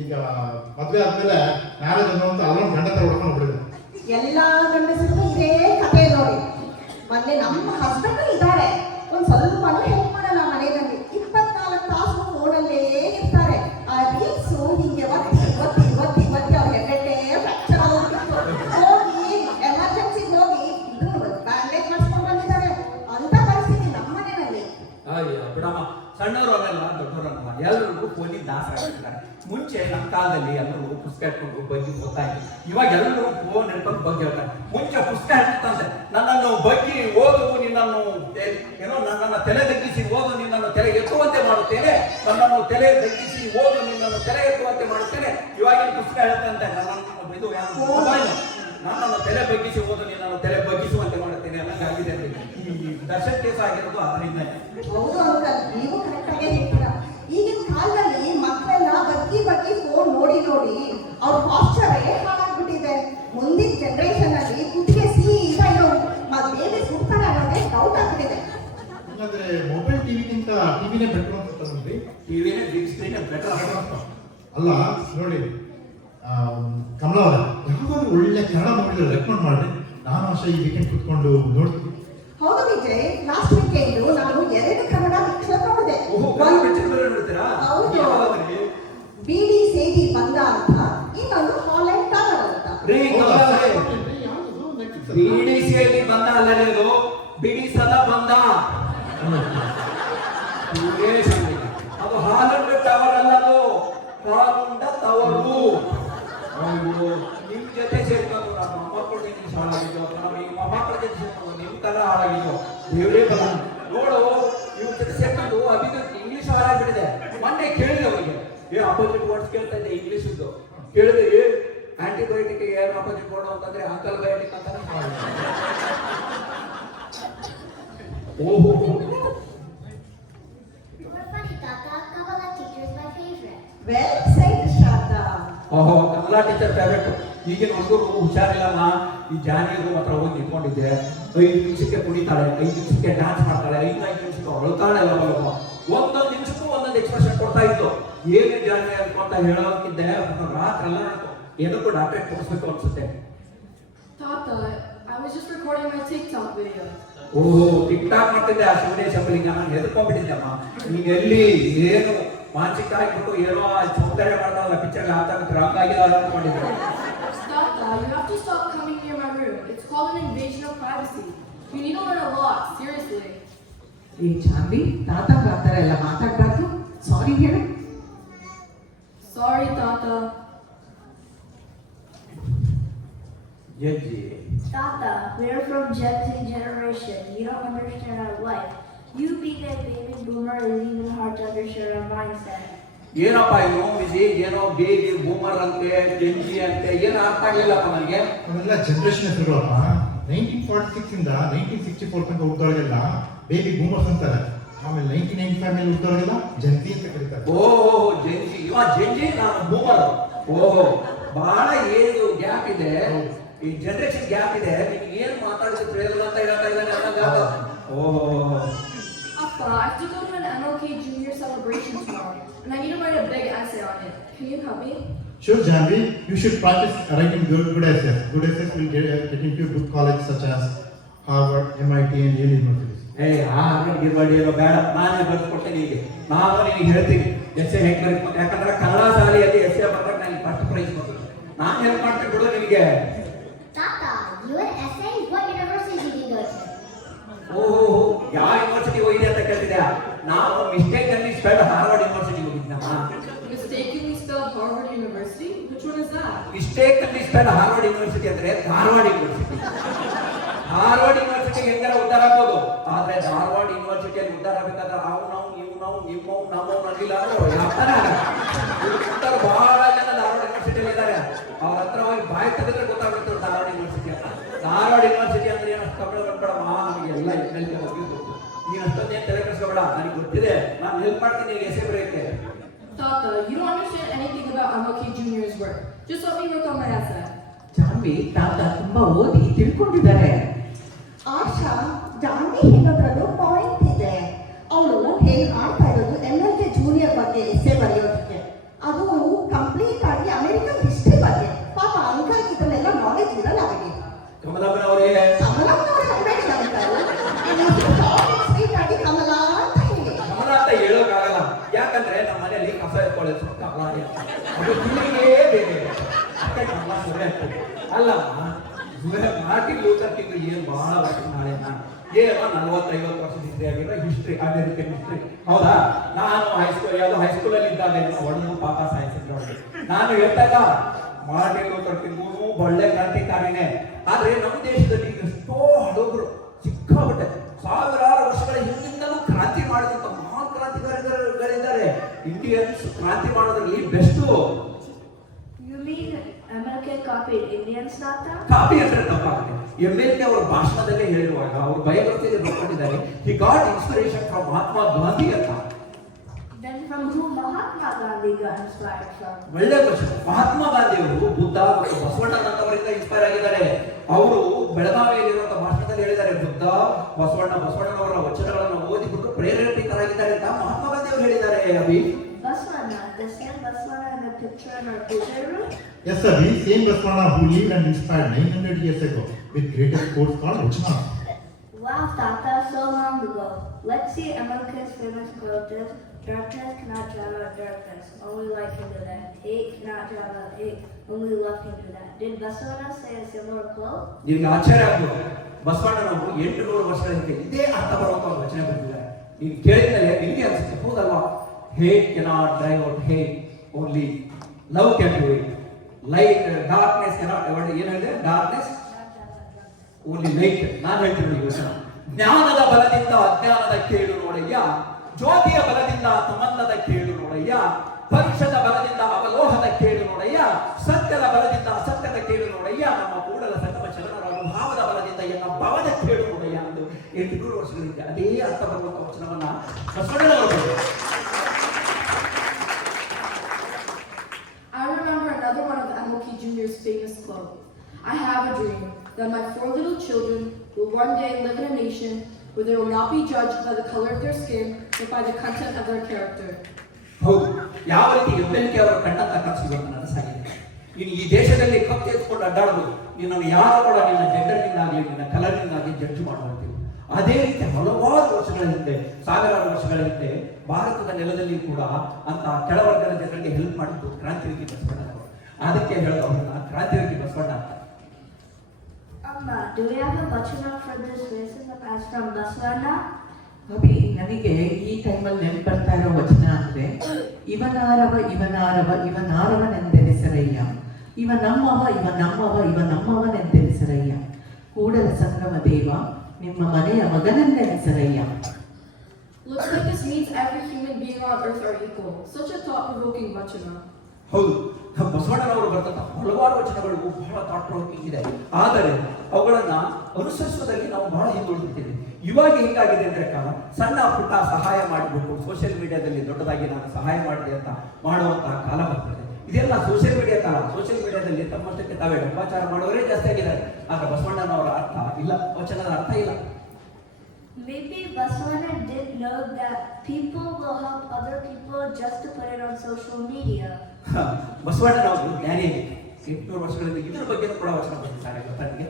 ಈಗ ಮದ್ವೆ ಆದ್ಮೇಲೆ ಮ್ಯಾರೇಜ್ ಅನ್ನುವಂತ ಅಲ್ಲೊಂದು ಗಂಡ ತರ ಹೊಡ್ಕೊಂಡು ಬಿಡಿದೆ. ಎಲ್ಲಾ ಗಂಡಸರಿಗೂ ಇದೇ ಕಥೆ ನೋಡಿ. ಮೊನ್ನೆ ನಮ್ಮ ಹಸ್ಬೆಂಡ್ ಇದ್ದಾರೆ, ಒಂದ್ ಸ್ವಲ್ಪ ಹೆಲ್ಪ್ ಮಾಡಲ್ಲ ಮನೆಯಲ್ಲಿ. 24 ತಾಸು ಫೋನಲ್ಲೇ ಇರ್ತಾರೆ. ಆ ರೀಲ್ಸ್ ಹಿಂಗೆ ಒತ್ತಿ ಒತ್ತಿ ಒತ್ತಿ ಒತ್ತಿ ಅವ್ರ ಹೆಬ್ಬೆಟ್ಟೆ ಫ್ರಾಕ್ಚರ್ ಹೋಗಿ ಎಮರ್ಜೆನ್ಸಿಗೆ ಹೋಗಿ ಇದು ಬ್ಯಾಂಡೇಜ್ ಮಾಡಿಸ್ಕೊಂಡು ಬಂದಿದ್ದಾರೆ. ಅಂತ ಪರಿಸ್ಥಿತಿ ನಮ್ಮ ಮನೆಯಲ್ಲಿ. ಅಯ್ಯೋ ಬಿಡಮ್ಮ, ಸಣ್ಣವರು ಅವೆಲ್ಲ ದೊಡ್ಡವರಲ್ಲ, ಎಲ್ಲರಿಗೂ ಫೋನಿಗೆ ದಾಸರ ಆಗಿರ್ತಾರೆ. ಮುಂಚೆ ನಮ್ಮ ಕಾಲದಲ್ಲಿ ಎಲ್ಲರೂ ಪುಸ್ತಕ ಇಟ್ಕೊಂಡು ಬಗ್ಗೆ ಓದ್ತಾಯಿದ್ರು. ಇವಾಗ ಎಲ್ಲರೂ ಫೋನ್ ಹಿಡ್ಕೊಂಡು ಬಗ್ಗೆ ಹೇಳ್ತಾರೆ. ಮುಂಚೆ ಪುಸ್ತಕ ಹಿಡ್ತಂತೆ, ನನ್ನನ್ನು ಬಗ್ಗಿ ಓದು, ನಿನ್ನನ್ನು ಏನೋ ನನ್ನನ್ನು ತಲೆ ತಗ್ಗಿಸಿ ಓದು, ನಿನ್ನನ್ನು ತಲೆ ಎತ್ತುವಂತೆ ಮಾಡುತ್ತೇನೆ, ನನ್ನನ್ನು ತಲೆ ತಗ್ಗಿಸಿ ಓದು, ನಿನ್ನನ್ನು ತಲೆ ಎತ್ತುವಂತೆ ಮಾಡುತ್ತೇನೆ. ಇವಾಗಿನ ಪುಸ್ತಕ ಹೇಳ್ತಂತೆ, ನನ್ನನ್ನು ಇದು ಮೊಬೈಲ್, ನನ್ನನ್ನು ತಲೆ ಬಗ್ಗಿಸಿ ಓದು, ನಿನ್ನನ್ನು ತಲೆ ಬಗ್ಗಿಸುವಂತೆ ಮಾಡುತ್ತೇನೆ ಅನ್ನಂಗಾಗಿದೆ. ಈ ದರ್ಶನ ಕೇಸ್ ಆಗಿರೋದು ಅದರಿಂದ. ಹೌದು ಅಂಕಲ್, ನೀವು ಕರೆಕ್ಟ್ ಆಗಿ ಹೇಳ್ತೀರಾ. ಈಗಿನ ಕಾಲದಲ್ಲಿ ಮಕ್ಕಳೆಲ್ಲ ಬಗ್ಗಿ ಫೋನ್ ನೋಡಿ ನೋಡಿ ಅವ್ರ ಪಾಸ್ಚರೇ ಹಾಳಾಗ್ಬಿಟ್ಟಿದೆ. ಮುಂದಿನ ಜನರೇಷನ್ ಅಲ್ಲಿ ಕುತ್ತಿಗೆ ಸೀದಾ ಬೇಬಿ ಸುಡ್ತಾರೆ ಅನ್ನೋದೇ ಡೌಟ್ ಆಗ್ಬಿಟ್ಟಿದೆ. ಹಾಗಾದ್ರೆ ಮೊಬೈಲ್ ಟಿವಿಗಿಂತ ಟಿವಿನೇ ಬೆಟರ್ ಅನ್ಸುತ್ತೆ. ಟಿವಿನೇ ಬಿಗ್ ಸ್ಕ್ರೀನ್ ಬೆಟರ್ ಅಲ್ಲ ನೋಡಿ, ಕಮಲಾ ಅವರ ಯಾವಾಗಲೂ ಒಳ್ಳೆ ಕನ್ನಡ ಮೂವಿಗಳು ರೆಕಮೆಂಡ್ ಮಾಡಿ. ನಾನು ಅಷ್ಟೇ ಈ ವೀಕೆಂಡ್ ಕುತ್ಕೊಂಡು ನೋಡ್ತೀನಿ. ಹೌದು ವಿಜಯ್, ಲಾಸ್ಟ್ ವೀಕೆಂಡ್ ನಾನು 2 ಕನ್ನಡ ಪಿಕ್ಚರ್ ನೋಡಿದೆ. ಹೌದು, ಬಿಡಿ ಸೇದಿ ಬಂದ ಅಂತ, ಇನ್ನೊಂದು ಹಾಲೆಂಡ್ ಟವರ್ ಅಂತ. ಬಿಡಿ ಸೇದಿ ಬಂದ ಅಲ್ಲದೆ ಅದು ಬಿಡಿ ಸದ ಬಂದ. ಅದು ಹಾಲೆಂಡ್ ಟವರ್ ಅಲ್ಲ, ಅದು ಹಾಲುಂಡ ತವರು. ನಿಮ್ ಜೊತೆ ಸೇರ್ಕೊಂಡು ನಮ್ಮ ಮೊಮ್ಮಕ್ಕಳು ಇಂಗ್ಲಿಷ್ ಹಾಳಾಗಿದ್ದು, ನಮ್ಮ ಮೊಮ್ಮಕ್ಕಳ ಜೊತೆ ಸೇರ್ಕೊಂಡು ನಿಮ್ ತರ ಹಾಳಾಗಿದ್ದು. ದೇವರೇ ಬಲ ನೋಡು, ಇವ್ರ ಜೊತೆ ಸೇರ್ಕೊಂಡು ಅಭಿದು ಇಂಗ್ಲಿಷ್ ಹಾಳಾಗ್ಬಿಟ್ಟಿದೆ. ಮೊನ್ನೆ ಕೇಳಿದೆ ಅವರಿಗೆ, ಅಪೋಸಿಟ್ ವರ್ಡ್ಸ್ ಕೇಳ್ತಾ ಇದ್ದೆ ಇಂಗ್ಲಿಷ್ ಕೇಳಿದ್ರೆ, ಆಂಟಿಬಯೋಟಿಕ್ ಏನು ಅಪೋಸಿಟ್ ವರ್ಡ್ ಅಂತಂದ್ರೆ ಅಂಕಲ್ ಬಯೋಟಿಕ್ ಅಂತ. ಓಹೋ, ವೆಲ್ ಸೈಡ್ ಶಾರದಾ. ಓಹೋ, ಕಮಲಾ ಟೀಚರ್ ಫೇವ್ರೇಟ್. ಈಗಿನ ಹುಡುಗರು ಹುಷಾರಿಲ್ಲಮ್ಮ. ಈ ಜಾನಿಯರು ಮಾತ್ರ ಹೋಗಿ ನಿಂತ್ಕೊಂಡಿದ್ದೆ, 5 ನಿಮಿಷಕ್ಕೆ ಕುಡಿತಾಳೆ, 5 ನಿಮಿಷಕ್ಕೆ ಡ್ಯಾನ್ಸ್ ಮಾಡ್ತಾಳೆ, 5 ನಿಮಿಷಕ್ಕೆ ಅಳ್ತಾಳೆ. ಒಂದೊಂದು ನಿಮಿಷಕ್ಕೂ ಒಂದೊಂದು ಎಕ್ಸ್ಪ್ರೆಷನ್ ಕೊಡ್ತಾ ಇತ್ತು. ಏನು ಜಾನಿ ಅನ್ಕೊಂತ ಹೇಳೋಕ್ಕಿದ್ದೆ, ರಾತ್ರಿ ಎಲ್ಲ ಏನಕ್ಕೂ ಡಾಕ್ಟರೇಟ್ ತೋರಿಸ್ಬೇಕು ಅನ್ಸುತ್ತೆ. Tata, I was just recording my TikTok video. ಓಹೋ, ಟಿಕ್ ಟಾಕ್ ಮಾಡ್ತಿದ್ದೆ. ಆ ಶಿವನೇಶ ಬಲಿಂಗ ನಾನು ಎದ್ಕೊಂಡ್ಬಿಟ್ಟಿದ್ದೆಮ್ಮ. ನೀನ್ ಎಲ್ಲಿ ಏನು ಮಾನಸಿಕ ಆಗಿಬಿಟ್ಟು ಏನೋ ಸೌಂದರ್ಯ ಮಾಡ್ತಾವಲ್ಲ ಪಿಕ್ಚರ್ ಆಗ್ತಾ ಹಂಗಾಗಿಲ್ಲ ಅನ್ಕೊಂಡಿದ್ದೆ. Tata, you have to stop coming near my room. It's called an invasion of privacy. You need to learn a lot, seriously. ಈ ಚಾಂದಿ ತಾತಂಗ ಆ ಥರ ಎಲ್ಲ ಮಾತಾಡ್ಬಾರ್ದು. ಸಾರಿ ಹೇಳು. Sorry, Tata. ಜಜ್ಜಿ, Tata, we're from Gen Z generation. You don't understand our life. You being a baby boomer is even hard to understand our mindset. ಏನಪ್ಪ ಇದು ವಿಜಿ, ಏನೋ baby ಬೂಮರ್ ಅಂತೆ, ಜೆನ್ಜಿ ಅಂತೆ, ಏನು ಅರ್ಥ ಆಗ್ಲಿಲ್ಲಪ್ಪ ನನಗೆ. ಅವೆಲ್ಲ ಜನರೇಷನ್ ಹೆಸರುಗಳಪ್ಪ. 1946 ಇಂದ 1964 ತನಕ ಹುಟ್ಟೋರಿಗೆಲ್ಲ ಬೇಬಿ ಬೂಮರ್ಸ್ ಅಂತಾರೆ. ಆಮೇಲೆ 1995 ಮೇಲೆ ಹುಟ್ಟೋರಿಗೆಲ್ಲ ಜನ್ಜಿ ಅಂತ ಕರೀತಾರೆ. ಓಹೋ, ಜೆನ್ಜಿ. ಇವ ಜೆನ್ಜಿ, ನಾನು ಬೂಮರ್. ಓಹೋ, ಬಹಳ ಏನು ಗ್ಯಾಪ್ ಇದೆ, ಈ ಜನರೇಷನ್ ಗ್ಯಾಪ್ ಇದೆ. ನೀನು ಏನು ಮಾತಾಡಿದ್ರೆ ತಿಳಿಯಲ್ಲ ಅಂತ ಹೇಳ್ತಾ ಇದ್ದಾನೆ ಅನ್ನೋದು. ಓಹೋ, Appa, I have to go to an MLK Junior celebration tomorrow, and I need to write a big essay on it. Can you help me? Sure, Janvi, you should practice writing good essays. Good essays will get into good colleges such as Harvard, MIT, and Yale universities. ಗಿರ್ಬಡಿ ಏನೋ ಬೇಡ, ನಾನೇ ಬರ್ಕೊಡ್ತೇನೆ. ಈಗ ನಾನು ನಿನಗೆ ಹೇಳ್ತೀನಿ essay ಹೆಂಗೆ ಬರೀಬೇಕು. ಯಾಕಂದ್ರೆ ಕನ್ನಡ ಶಾಲೆಯಲ್ಲಿ ಎಸ್ಸೆ ಬಂದಾಗ ನನಗೆ ಫಸ್ಟ್ ಪ್ರೈಸ್ ಬಂತು. ನಾನು ಹೆಲ್ಪ್ ಮಾಡ್ತೀನಿ ಬಿಡು ನಿನಗೆ. Tata, you an essay? What university did you go to? ಓಹೋ, ಯಾವ ಯೂನಿವರ್ಸಿಟಿ ಹೋಗಿದೆ ಅಂತ ಕೇಳ್ತಿದ್ಯಾ? ನಾನು ಮಿಸ್ಟೇಕ್ ಅಲ್ಲಿ ಸ್ಪೆಲ್ ಹಾರ್ವರ್ಡ್ ಯೂನಿವರ್ಸಿಟಿ ಹೋಗಿದ್ದಮ್ಮ. Mistakenly spelled Harvard University? Which one is that? Mistake ಅಲ್ಲಿ ಸ್ಪೆಲ್ ಹಾರ್ವರ್ಡ್ ಯೂನಿವರ್ಸಿಟಿ ಅಂದ್ರೆ ಧಾರವಾಡ ಯೂನಿವರ್ಸಿಟಿ. ಹಾರ್ವರ್ಡ್ ಯೂನಿವರ್ಸಿಟಿ ಹೆಂಗಾರ ಉದ್ದಾರ ಆಗ್ಬೋದು, ಆದ್ರೆ ಧಾರವಾಡ ಯೂನಿವರ್ಸಿಟಿಯಲ್ಲಿ ಉದ್ದಾರ ಆಗ್ಬೇಕಾದ್ರೆ ನಾವು ನಗಿಲ್ಲ ಬಹಳ ಜನ ಧಾರವಾಡ ಯೂನಿವರ್ಸಿಟಿಯಲ್ಲಿ ಇದ್ದಾರೆ. ಅವ್ರ ಹತ್ರ ಹೋಗಿ ಬಾಯಿ ತೆಗೆದ್ರೆ ಗೊತ್ತಾಗುತ್ತೆ ಧಾರವಾಡ ಯೂನಿವರ್ಸಿಟಿ ಅಂತ. ಧಾರವಾಡ ಯೂನಿವರ್ಸಿಟಿ ಅಂದ್ರೆ ಏನಷ್ಟು ಕಮ್ಮಿ ಬಂದ್ಬೇಡಮ್ಮ, ನಮಗೆ ಎಲ್ಲ ಎಲ್ಲಿ ಹೋಗಿದ್ದು. ನೀನು ಅಷ್ಟೊಂದೇನು ತಲೆ ಕೆಡಿಸ್ಕೋಬೇಡ, ನನಗೆ ಗೊತ್ತಿದೆ, ನಾನು ಹೆಲ್ಪ್ ಮಾಡ್ತೀನಿ ನಿನಗೆ ಎಸೆ ಬರೆಯಕ್ಕೆ. Tata, you don't understand anything about MLK Junior's work. Just let me work on my essay. ಚಾಂಬಿ ತಾತ ತುಂಬಾ ಓದಿ ತಿಳ್ಕೊಂಡಿದ್ದಾರೆ. ಆಶಾ, ಜಾನ್ವಿ ಹೇಳೋದ್ರಲ್ಲೂ ಪಾಯಿಂಟ್ ಇದೆ. ಅವಳು ಹೇಗೆ ಆಡ್ತಾ ಇರೋದು MLK ಜೂನಿಯರ್ ಬಗ್ಗೆ ಎಸ್ಸೆ ಬರೆಯೋದಕ್ಕೆ. ಅದು ಮನೆಯಲ್ಲಿ ಕಸ ಎತ್ಕೊಳ್ಳಿ ಸ್ವಲ್ಪ ಅದು ತಿಂಗಳಿಗೆ ಬೇರೆ ಅಷ್ಟೇ ಕಮಲ ಸರಿ ಆಗ್ತದೆ ಅಲ್ಲಮ್ಮ. ಮಾರ್ಟಿನ್ ಲೂಥರ್ ಕಿಂಗ್ ಏನು ಬಹಳ ವರ್ಷ ನಾಳೆನ ಏನೋ 40-50 ವರ್ಷದ ಹಿಸ್ಟ್ರಿ ಆಗಿರೋ ಹಿಸ್ಟ್ರಿ, ಅಮೆರಿಕನ್ ಹಿಸ್ಟ್ರಿ ಹೌದಾ. ನಾನು ಹೈಸ್ಕೂಲಲ್ಲಿ ಇದ್ದಾಗ ಒಳ್ಳೆ ಪಾಪ ಸಾಯಿಸಿದ್ರು. ನಾನು ಹೇಳ್ದಾಗ ಮಾರ್ಟಿನ್ ಲೂಥರ್ ಕಿಂಗ್ ಒಳ್ಳೆ ಕ್ರಾಂತಿಕಾರಿನೇ. ಆದ್ರೆ ನಮ್ಮ ದೇಶದಲ್ಲಿ ಎಷ್ಟೋ ಹಡಗರು ಸಿಕ್ಕಾಬಿಟ್ಟೆ ಸಾವಿರಾರು ವರ್ಷಗಳ ಹಿಂದಿನಿಂದಲೂ ಕ್ರಾಂತಿ ಮಾಡಿದಂತ ಮಹಾ ಕ್ರಾಂತಿಕಾರಿಗಳಿದ್ದಾರೆ. ಇಂಡಿಯನ್ಸ್ ಕ್ರಾಂತಿ ಮಾಡೋದ್ರಲ್ಲಿ best. You mean America copied Indians, Tata? Copy ಅಂದ್ರೆ ತಪ್ಪಾಗುತ್ತೆ. MLK ಅವರ ಭಾಷಣದಲ್ಲೇ ಹೇಳಿರುವಾಗ ಅವರು ಬಯೋಗ್ರಫಿಯಲ್ಲಿ ಬರ್ಕೊಂಡಿದ್ದಾರೆ, he got inspiration from Mahatma Gandhi ಅಂತ. Then from who Mahatma Gandhi got inspired from? ಒಳ್ಳೆ ಕ್ವಶನ್. ಮಹಾತ್ಮ ಗಾಂಧಿ ಅವರು ಬುದ್ಧ ಮತ್ತು ಬಸವಣ್ಣನವರಿಂದ ಇನ್ಸ್ಪೈರ್ ಆಗಿದ್ದಾರೆ. ಅವರು ಬೆಳಗಾವಿಯಲ್ಲಿರುವಂತಹ ಭಾಷಣದಲ್ಲಿ ಹೇಳಿದ್ದಾರೆ, ಬುದ್ಧ ಬಸವಣ್ಣನವರ ವಚನಗಳನ್ನು ಓದಿಬಿಟ್ಟು ಪ್ರೇರೇಪಿತರಾಗಿದ್ದಾರೆ ಅಂತ ಮಹಾತ್ಮ ಗಾಂಧಿ ಅವರು ಹೇಳಿದ್ದಾರೆ. Abhi Baswana, the same Baswana in the picture in our picture room? Yes, sir. The same Baswana who lived and inspired 900 years ago with greatest quotes called Vachana. Wow, Tata, so long ago. Let's see America's famous quote is, darkness cannot drive out darkness, only light can do that. Hate cannot drive out hate, only love can do that. Did Baswana say a similar quote? ನಿಮ್ಗೆ ಆಶ್ಚರ್ಯ ಆಗ್ಬೋದು. ಬಸವಣ್ಣನವರು 800 ವರ್ಷಗಳ ಹಿಂದೆ ಇದೇ ಅರ್ಥ ಬರುವಂತ ವಚನ ಬರೆದಿದ್ದಾರೆ. ನೀವು ಕೇಳಿದ್ಮೇಲೆ ನಿಮಗೆ ಅನ್ಸುತ್ತೆ ಹೌದಲ್ವಾ. Hate cannot drive out hate, only love can do it. Light, darkness cannot. ಏನು ಹೇಳಿದೆ? Darkness only light. ನಾನು ಹೇಳ್ತೀನಿ ಈ ವಚನ. ಜ್ಞಾನದ ಬಲದಿಂದ ಅಜ್ಞಾನದ ಕೇಳು ನೋಡಯ್ಯ, ಜ್ಯೋತಿಯ ಬಲದಿಂದ ತಮನ್ನದ ಕೇಳು ನೋಡಯ್ಯ, ಪರುಷದ ಬಲದಿಂದ ಅವಲೋಹದ ಕೇಳು ನೋಡಯ್ಯ, ಸತ್ಯದ ಬಲದಿಂದ ಅಸತ್ಯದ ಕೇಳು ನೋಡಯ್ಯ, ನಮ್ಮ ಕೂಡಲ ಸಂಗಮ ಚಲನರ ಭಾವದ ಬಲದಿಂದ ಎನ್ನ ಭವದ ಕೇಳು ನೋಡಯ್ಯ ಎಂದು 800 ವರ್ಷಗಳಿಂದ ಅದೇ ಅರ್ಥ ಬರುವಂತಹ ವಚನವನ್ನ ಬಸವಣ್ಣನವರು. I remember another one of MLK Jr.'s famous quote. I have a dream that my 4 little children will one day live in a nation where they will not be judged by the color of their skin, but by the content of their character. ಹೌದು, ಯಾವ ರೀತಿ MLK ಅವರ ಕಣ್ಣಂತ ಕನಸಿಗೆ ನನಸಾಗಿದೆ. ನೀನು ಈ ದೇಶದಲ್ಲಿ ಕತ್ತು ಎತ್ಕೊಂಡು ಅಡ್ಡಾಡಬಹುದು, ನೀನು ಯಾರು ಕೂಡ ನಿನ್ನ ಜೆಂಡರ್ನಿಂದಾಗಲಿ ನಿನ್ನ ಕಲರ್ನಿಂದಾಗಲಿ ಜಡ್ಜ್ ಮಾಡುವಂತಿಲ್ಲ. ಅದೇ ರೀತಿ ಹಲವಾರು ವರ್ಷಗಳ ಹಿಂದೆ, ಸಾವಿರಾರು ವರ್ಷಗಳ ಹಿಂದೆ ಭಾರತದ ನೆಲದಲ್ಲಿ ಕೂಡ ಅಂತ ಕೆಳವರ್ಗದ ಜನರಿಗೆ ಹೆಲ್ಪ್ ಮಾಡಿದ್ದು ಕ್ರಾಂತಿಯೋಗಿ ಬಸವಣ್ಣ. ಅದಕ್ಕೆ ಹೇಳೋದನ್ನ ಕ್ರಾಂತಿಯೋಗಿ ಬಸವಣ್ಣ ಅಂತ. Do we have a Bachana for this racism as from Baswana? Abhi, ನನಗೆ ಈ ಟೈಮಲ್ಲಿ ನೆನಪು ಬರ್ತಾ ಇರೋ ವಚನ ಅಂದ್ರೆ, ಇವನಾರವನೆಂದೆನಿಸರಯ್ಯ, ಇವ ನಮ್ಮವನೆಂದೆನಿಸರಯ್ಯ, ಕೂಡಲ ಸಂಗಮ ದೇವ ನಿಮ್ಮ ಮನೆಯ ಮಗನೆಂದೆನಿಸರಯ್ಯ. Looks like this means every human being on earth are equal. Such a thought-provoking vachana. ಹೌದು, ಬಸವಣ್ಣನವರು ಬರ್ತಂತ ಹಲವಾರು ವಚನಗಳು ಬಹಳ ಥಾಟ್ ಪ್ರೊವೋಕಿಂಗ್ ಇದೆ. ಆದರೆ ಅವುಗಳನ್ನ ಅನುಸರಿಸುವುದರಲ್ಲಿ ನಾವು ಬಹಳ ಹಿಂದುಳಿದಿದ್ದೇವೆ. ಇವಾಗ ಹೇಗಾಗಿದೆ ಅಂದ್ರೆ ಸಣ್ಣ ಪುಟ್ಟ ಸಹಾಯ ಮಾಡಿಬಿಟ್ಟು ಸೋಷಿಯಲ್ ಮೀಡಿಯಾದಲ್ಲಿ ದೊಡ್ಡದಾಗಿ ನಾನು ಸಹಾಯ ಮಾಡಿದೆ ಅಂತ ಮಾಡುವಂತಹ ಕಾಲ ಬರ್ತದೆ. ಇದೆಲ್ಲ ಸೋಷಿಯಲ್ ಮೀಡಿಯಾ ಕಾಲ. ಸೋಷಿಯಲ್ ಮೀಡಿಯಾದಲ್ಲಿ ತಮ್ಮಷ್ಟಕ್ಕೆ ತಾವೇ ಡಂಬಾಚಾರ ಮಾಡೋರೇ ಜಾಸ್ತಿ ಆಗಿದ್ದಾರೆ. ಆಗ ಬಸವಣ್ಣನವರ ಅರ್ಥ ಇಲ್ಲ, ವಚನದ ಅರ್ಥ ಇಲ್ಲ. Maybe Baswana didn't know that people will help other people just to put it on social media. ಬಸವಣ್ಣನವರು ಜ್ಞಾನಿ 800 ವರ್ಷಗಳಿಂದ ಇದ್ರ ಬಗ್ಗೆ ಕೂಡ ವಚನ ಬರೆದಿದ್ದಾರೆ. ಗೊತ್ತಾಗಿ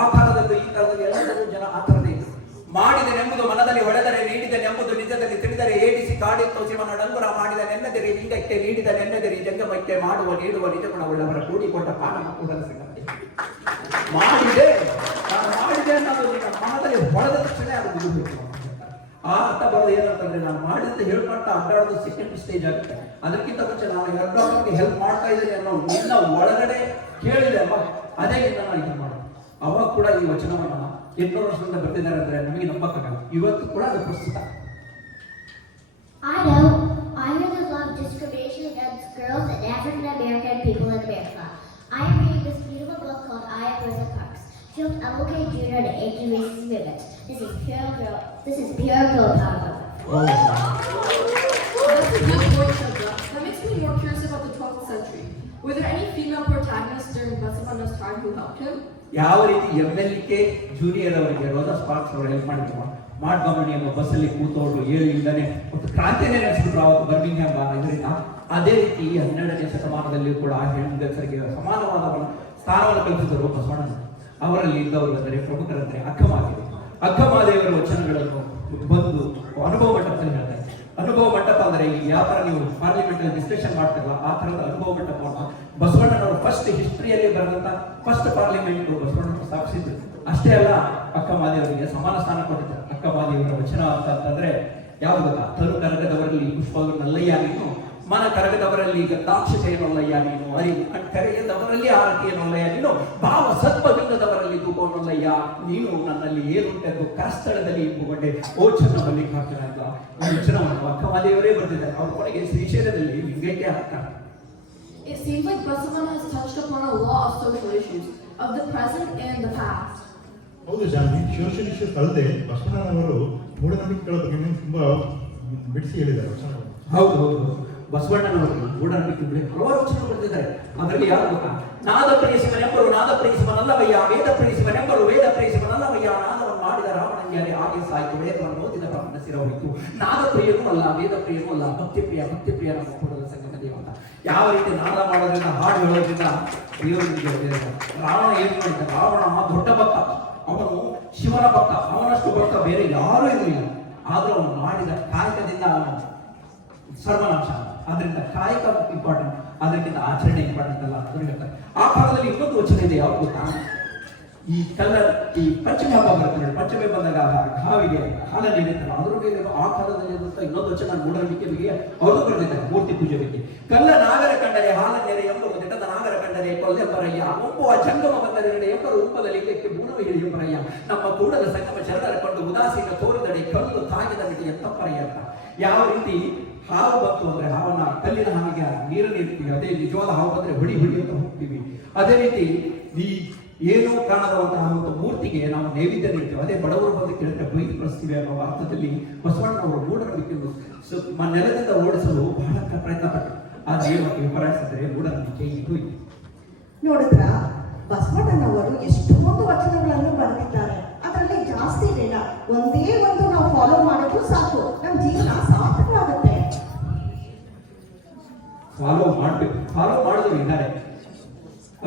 ಆ ಕಾಲದಲ್ಲಿ ಈ ಕಾಲದಲ್ಲಿ ಎಲ್ಲರೂ ಜನ ಆ ಥರದೇ ಇದ್ರು. ಮಾಡಿದನೆಂಬುದು ಮನದಲ್ಲಿ ಹೊಳೆದರೆ, ನೀಡಿದನೆಂಬುದು ನಿಜದಲ್ಲಿ ತಿಳಿದರೆ, ಏಡಿಸಿ ಕಾಡಿತ್ತು ಶಿವನ ಡಂಗುರ ಮಾಡಿದ ನೆನ್ನದಿರಿ ಲಿಂಗಕ್ಕೆ ನೀಡಿದ ನೆನ್ನದಿರಿ ಜಂಗಮಕ್ಕೆ ಮಾಡುವ ನೀಡುವ ನಿಜಗುಣವುಳ್ಳವರ ಕೂಡಿಕೊಂಡ ಕಾಲ ಕೂಡಲ ಸಂಗತಿ. ಮಾಡಿದೆ, ನಾನು ಮಾಡಿದೆ ಅನ್ನೋದು ನಿನ್ನ ಮನದಲ್ಲಿ ಹೊಳೆದ ತಕ್ಷಣ ಅದು ಮುಗಿಬೇಕು. ಆ ಅರ್ಥ ಬರೋದು ಏನಂತಂದ್ರೆ, ನಾನು ಮಾಡಿದಂತ ಹೇಳ್ಕೊಂತ ಅಡ್ಡಾಡೋದು ಸೆಕೆಂಡ್ ಸ್ಟೇಜ್ ಆಗುತ್ತೆ. ಅದಕ್ಕಿಂತ ಮುಂಚೆ ನಾನು ಎರಡಕ್ಕೆ ಹೆಲ್ಪ್ ಮಾಡ್ತಾ ಇದ್ದೀನಿ ಅನ್ನೋ ನಿನ್ನ ಒಳಗಡೆ ಕೇಳಿದೆ ಅಲ್ವಾ, ಅದೇ ನಾನು ಇದು ಮಾಡೋದು. ಅವಾಗ ಕೂಡ ಈ ವಚನವನ್ನ 800 ವರ್ಷದಿಂದ ಬರ್ತಿದ್ದಾರೆ ಅಂದ್ರೆ ನಮಗೆ ನಂಬಕ್ಕಾಗಲ್ಲ. ಇವತ್ತು ಕೂಡ ಅದು ಪ್ರಸ್ತುತ. I know there's a lot of discrimination against girls and African American people in America. I am reading this beautiful book called I Am Rosa Parks. She helped MLK Jr. to anti-racist movement. This is pure girl power. That's a good point, Shadra. That makes me more curious about the 12th century. Were there any female protagonists during Basavana's time who helped him? ಯಾವ ರೀತಿ MLK junior ಅವರಿಗೆ Rosa sparks ಅವರು help ಮಾಡಿದ್ರು. ಮಾರ್ಟ್ಗೊಮನಿ ಎಂಬ ಬಸ್ಸಲ್ಲಿ ಕೂತವರು ಇಲ್ಲದೆ ಒಂದು ಕ್ರಾಂತಿನೇ ನಡೆಸಿದ್ರು ಅವತ್ತು ಬರ್ಮಿಂಗ್ಹ್ಯಾಮ್ ಇದರಿಂದ. ಅದೇ ರೀತಿ 12ನೇ ಶತಮಾನದಲ್ಲಿ ಕೂಡ ಹೆಣ್ಣುಗಸರಿಗೆ ಸಮಾನವಾದ ಸ್ಥಾನವನ್ನು ಕಲ್ಪಿಸಿದರು ಬಸವಣ್ಣ. ಅವರಲ್ಲಿ ಇದ್ದವರು ಅಂದರೆ ಪ್ರಮುಖರಂದರೆ ಅಕ್ಕಮಹಾದೇವಿ. ಅಕ್ಕಮಹಾದೇವರ ವಚನಗಳನ್ನು ಬಂದು ಅನುಭವ ಮಟ್ಟದಲ್ಲಿ ಹೇಳ್ತಾರೆ. ಅನುಭವ ಮಂಟಪ ಅಂದ್ರೆ ಈಗ ಯಾವ ತರ ನೀವು ಪಾರ್ಲಿಮೆಂಟ್ ಅಲ್ಲಿ ಡಿಸ್ಕಷನ್ ಮಾಡ್ತಿರಲ್ಲ ಆ ತರದ ಅನುಭವ ಮಂಟಪವನ್ನು ಬಸವಣ್ಣನವರು ಫಸ್ಟ್ ಹಿಸ್ಟ್ರಿಯಲ್ಲಿ ಬರೆದಂತ ಫಸ್ಟ್ ಪಾರ್ಲಿಮೆಂಟ್ ಬಸವಣ್ಣನವರು ಸ್ಥಾಪಿಸಿದ್ರು. ಅಷ್ಟೇ ಅಲ್ಲ, ಅಕ್ಕ ಮಾದೇವರಿಗೆ ಸಮಾನ ಸ್ಥಾನ ಕೊಟ್ಟಿದ್ದಾರೆ. ಅಕ್ಕ ಮಾದೇವರ ವಚನ ಅಂತಂದ್ರೆ ಯಾವ್ದು ಗೊತ್ತಾ? ತನು ಕರಗದವರಲ್ಲಿ ಪುಷ್ಪಗಳು ನಲ್ಲಯ್ಯ ನೀನು, ಮನ ಕರಗದವರಲ್ಲಿ ಗಂಧಾಕ್ಷತೆಯನ್ನೊಲ್ಲಯ್ಯ ನೀನು, ಅರಿವು ಕರೆಯದವರಲ್ಲಿ ಆರತಿಯನ್ನೊಲ್ಲಯ್ಯ ನೀನು, ಭಾವ ಸತ್ವವಿಲ್ಲದವರಲ್ಲಿ ಧೂಪವನ್ನೊಲ್ಲಯ್ಯ ನೀನು, ನನ್ನಲ್ಲಿ ಏನುಂಟೆಂದು ಕರಸ್ಥಳದಲ್ಲಿ ಇಂಪುಗೊಂಡೆ ಓ ಚನ್ನ ಮಲ್ಲಿಕಾರ್ಜುನ ಅಂತ ಆ ವಚನವನ್ನು ಅಕ್ಕ ಮಾದೇವರೇ ಬರೆದಿದ್ದಾರೆ. ಅವ್ರ ಕೊನೆಗೆ ಶ್ರೀಶೈಲದಲ್ಲಿ ಲಿಂಗೈಕ್ಯ ಹಾಕ್ತಾರೆ. It seems like Basavan has touched upon a lot of social issues of the present and the past. ಹೌದು ಜಾನ್ವಿ, ಸೋಷಿಯಲ್ ಇಶ್ಯೂಸ್ ಅಲ್ಲದೆ ಬಸವಣ್ಣನವರು ಮೂಢನಂಬಿಕೆಗಳ ಬಗ್ಗೆ ತುಂಬಾ ಬಿಡಿಸಿ ಹೇಳಿದ್ದಾರೆ ವಚನಗಳು. ಹೌದು ಹೌದು, ಬಸವಣ್ಣನವರು ಮೂಢನಂಬಿಕೆ ಹಲವಾರು ವಚನ ಬರೆದಿದ್ದಾರೆ. ಅದರಲ್ಲಿ ಯಾರು ಗೊತ್ತಾ? ನಾದ ಪ್ರೇಯಿಸುವನೆಂಬರು ನಾದ ಪ್ರೇಯಿಸುವನಲ್ಲವಯ್ಯ, ವೇದ ಪ್ರೇಯಿಸುವನೆಂಬರು ವೇದ ಪ್ರೇಯಿಸುವನಲ್ಲವಯ್ಯ, ನಾದವನ್ನು ಮಾಡಿದ ರಾವಣಂಗೆ ಹಾಗೆ ಸಾಯ್ತು, ವೇದವನ್ನು ಓದಿದ ಬ್ರಹ್ಮನ ಶಿರ ಹೋಯಿತು. ನಾದ ಪ್ರಿಯನೂ ಅಲ್ಲ, ವೇದ ಪ್ರಿಯನೂ ಅಲ್ಲ, ಭಕ್ತಿ ಪ್ರಿಯ ನಮ್ಮ ಕೂಡಲ ಸಂಗಮ ದೇವತ. ಯಾವ ರೀತಿ ನಾದ ಮಾಡೋದ್ರಿಂದ, ಹಾಡು ಹೇಳೋದ್ರಿಂದ ದೇವರಿಗೆ ರಾವಣ ಏನು ಮಾಡಿದ? ರಾವಣ ದೊಡ್ಡ ಭಕ್ತ, ಅವನು ಶಿವನ ಭಕ್ತ, ಅವನಷ್ಟು ಭಕ್ತ ಬೇರೆ ಯಾರೂ ಇರಲಿಲ್ಲ. ಆದ್ರೂ ಅವನು ಮಾಡಿದ ಕಾಯಕದಿಂದ ಅವನು ಸರ್ವನಾಶ. ಅದರಿಂದ ಕಾಯಕ ಇಂಪಾರ್ಟೆಂಟ್, ಅದಕ್ಕಿಂತ ಆಚರಣೆ ಇಂಪಾರ್ಟೆಂಟ್ ಅಲ್ಲ ಅಂತ ಹೇಳ್ತಾರೆ. ಆ ಕಾಲದಲ್ಲಿ ಇನ್ನೊಂದು ವಚನ ಇದೆ, ಯಾವ್ದು ಗೊತ್ತಾ? ಈ ಪಂಚಮಿ ಹಬ್ಬ ಬರ್ತದೆ, ಪಂಚಮಿ ಬಂದಾಗ ಹಾವಿಗೆ ಹಾಲ ನೀಡುತ್ತಾರೆ. ಅದ್ರ ಮೇಲೆ ಆ ಕಾಲದಲ್ಲಿ ಇನ್ನೊಂದು ವಚನ ಮೂಢನಂಬಿಕೆ ಬಗ್ಗೆ ಅವರು ಬರೆದಿದ್ದಾರೆ, ಮೂರ್ತಿ ಪೂಜೆ ಬಗ್ಗೆ. ಕಲ್ಲ ನಾಗರ ಕಂಡರೆ ಹಾಲ ನೆರೆ ಎಂಬರು, ದಿಟದ ನಾಗರ ಕಂಡರೆ ಕೊಲ್ಲೆಂಬರಯ್ಯ, ಒಪ್ಪುವ ಜಂಗಮ ಬಂದರೆ ಎಂಬರು ಉಪ್ಪದಲ್ಲಿ ಲಿಂಗಕ್ಕೆ ಬೂಣು ಹಿಡಿಯಂಬರಯ್ಯ, ನಮ್ಮ ಕೂಡಲ ಸಂಗಮ ಶರಣರ ಕೊಂಡು ಉದಾಸೀನ ತೋರಿದಡೆ ಕಲ್ಲು ತಾಗಿದ ಬಿಟ್ಟು ಎಂತಪ್ಪರಯ್ಯ ಅಂತ. ಯಾವ ರೀತಿ ಹಾವು ಬಂತು ಅಂದ್ರೆ ಹಾವನ್ನ ಕಲ್ಲಿನ ಹಾವಿಗೆ ನೀರನ್ನು ಇರ್ತೀವಿ, ಅದೇ ನಿಜವಾದ ಹಾವು ಬಂದ್ರೆ ಹುಡಿ ಅಂತ ಹೋಗ್ತೀವಿ. ಅದೇ ರೀತಿ ಈ ಏನೋ ಕಾಣದಂತಹ ಒಂದು ಮೂರ್ತಿಗೆ ನಾವು ನೈವೇದ್ಯ ನೀಡ್ತೇವೆ. ಅದೇ ಬಡವರು ಬಂದು ಕೇಳಿದ್ರೆ ಬೈದು ಕಳಿಸ್ತೀವಿ ಅನ್ನೋ ಅರ್ಥದಲ್ಲಿ ಬಸವಣ್ಣನವರು ಮೂಢನಂಬಿಕೆಯನ್ನು ನೆಲದಿಂದ ಓಡಿಸಲು ಬಹಳ ಪ್ರಯತ್ನ ಪಟ್ಟರು. ಆದ್ರೆ ವಿಪರಾಯಿಸಿದರೆ ಮೂಢನಂಬಿಕೆ ಇದು ಇದೆ. ನೋಡಿದ್ರ ಬಸವಣ್ಣನವರು ಎಷ್ಟೊಂದು ವಚನಗಳನ್ನು ಬರೆದಿದ್ದಾರೆ. ಅದರಲ್ಲಿ ಜಾಸ್ತಿ ಬೇಡ, ಒಂದೇ ಒಂದು ನಾವು ಫಾಲೋ ಮಾಡಿದ್ರು ಸಾಕು, ನಮ್ಮ ಜೀವನ ಸಾರ್ಥಕವಾಗುತ್ತೆ. ಫಾಲೋ ಮಾಡ್ಬೇಕು, ಫಾಲೋ ಮಾಡಿದ್ರು ಇದ್ದಾರೆ.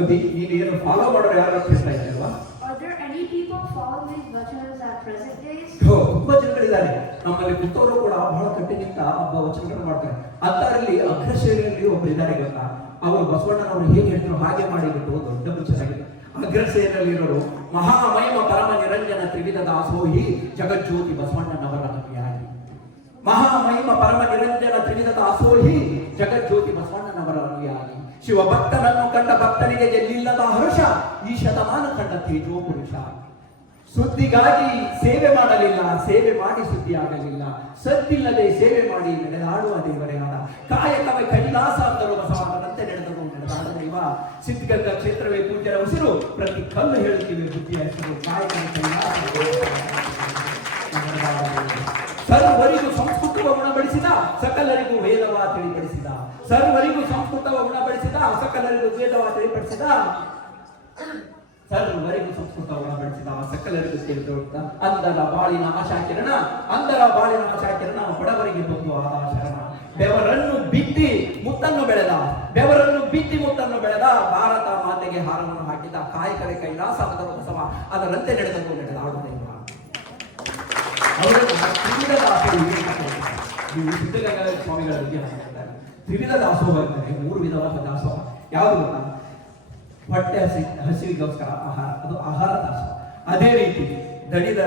ಅದಿ ನೀನು ಏನು ಫಾಲೋ ಮಾಡೋರು ಯಾರು ಅಂತ ಹೇಳ್ತಾ ಇದ್ದೀರಲ್ವಾ? Are there any people following these vachanas at present days? ತುಂಬಾ ಜನಗಳಿದ್ದಾರೆ. ನಮ್ಮಲ್ಲಿ ಕುತ್ತವರು ಕೂಡ ಬಹಳ ಕಟ್ಟಿನಿಂದ ವಚನಗಳನ್ನು ಮಾಡ್ತಾರೆ. ಅಂತರಲ್ಲಿ ಅಗ್ರಶ್ರೇಣಿಯಲ್ಲಿ ಒಬ್ಬರು ಇದ್ದಾರೆ ಗೊತ್ತಾ? ಅವರು ಬಸವಣ್ಣನವರು ಹೇಗೆ ಹೇಳ್ತಾರೆ ಹಾಗೆ ಮಾಡಿಬಿಟ್ಟು ದೊಡ್ಡ ಮನುಷ್ಯರಾಗಿದ್ದಾರೆ. ಅಗ್ರಶ್ರೇಣಿಯಲ್ಲಿ ಇರೋರು ಮಹಾಮಹಿಮ ಪರಮ ನಿರಂಜನ ತ್ರಿವಿಧ ದಾಸೋಹಿ ಜಗಜ್ಯೋತಿ ಬಸವಣ್ಣನವರ ಅನುಯಾಯಿ. ಮಹಾಮಹಿಮ ಪರಮ ನಿರಂಜನ ತ್ರಿವಿಧ ದಾಸೋಹಿ ಜಗಜ್ಯೋತಿ ಬಸವಣ್ಣನವರ ಅನುಯಾಯಿ. ಶಿವ ಭಕ್ತನನ್ನು ಕಂಡ ಭಕ್ತನಿಗೆ ಎಲ್ಲಿಲ್ಲದ ಹರ್ಷ, ಈ ಶತಮಾನ ಕಂಡ ತೇಜೋ ಪುರುಷ. ಸುದ್ದಿಗಾಗಿ ಸೇವೆ ಮಾಡಲಿಲ್ಲ, ಸೇವೆ ಮಾಡಿ ಸುದ್ದಿ ಆಗಲಿಲ್ಲ, ಸದ್ದಿಲ್ಲದೆ ಸೇವೆ ಮಾಡಿ ನಡೆದಾಡುವ ದೇವರೇ ಆದ. ಕಾಯಕವೇ ಕೈಲಾಸ ಅಂದರು ಬಸವಣ್ಣನಂತೆ ನಡೆದರು ನಡೆದಾಡ ದೈವ. ಸಿದ್ಧಗಂಗಾ ಕ್ಷೇತ್ರವೇ ಪೂಜ್ಯರ ಉಸಿರು, ಪ್ರತಿ ಕಲ್ಲು ಹೇಳುತ್ತೀವಿ ಬುದ್ಧಿಯ ಹೆಸರು. ಕಾಯಕವೇ ಕೈಲಾಸ ಸರ್ವರಿಗೂ ಸಂಸ್ಕೃತವ ಉಣಬಡಿಸಿದ, ಸಕಲರಿಗೂ ವೇದವ ತಿಳಿಪಡಿಸಿದ. ಸರ್ವರಿಗೂ ಸಂಸ್ಕೃತವ ಉಣಬಡಿಸಿದ, ಸಕಲರಿಗೂ ವೇದವ ತಿಳಿಪಡಿಸಿದ. ಸರ್ವರಿಗೂ ಸಂಸ್ಕೃತ ಉಣಬಡಿಸಿದ, ಸಕಲರಿಗೂ ತಿಳಿದ. ಅಂದರ ಬಾಳಿನ ಆಶಾಕಿರಣ, ಅಂದರ ಬಾಳಿನ ಆಶಾಕಿರಣ, ಬಡವರಿಗೆ ಬಂದು ಆದ ಶರಣ. ಬೆವರನ್ನು ಬಿತ್ತಿ ಮುತ್ತನ್ನು ಬೆಳೆದ, ಬೆವರನ್ನು ಬಿತ್ತಿ ಮುತ್ತನ್ನು ಬೆಳೆದ, ಭಾರತ ಮಾತೆಗೆ ಹಾರವನ್ನು ಹಾಕಿದ. ಕಾಯಕವೇ ಕೈಲಾಸ ಅದರ ಬಸವ, ಅದರಂತೆ ನಡೆದದ್ದು ನಡೆದಾಡುವ ದೈವ. ಅವರನ್ನು ತ್ರಿವಿಧ ದಾಸೋಹ ನೀವು ಸಿದ್ಧಗಂಗಾ ಸ್ವಾಮಿಗಳ ಬಗ್ಗೆ ಹೇಳ್ತಾರೆ. ತ್ರಿವಿಧ ದಾಸೋಹ ಇರ್ತಾರೆ, 3 ವಿಧವಾದ ದಾಸೋಹ. ಯಾವುದು ಗೊತ್ತಾ? ಹೊಟ್ಟೆ ಹಸಿವಿಗೋಸ್ಕರ ಆಹಾರ, ಅದು ಆಹಾರ ದಾಸೋಹ. ಅದೇ ರೀತಿ ದಣಿದ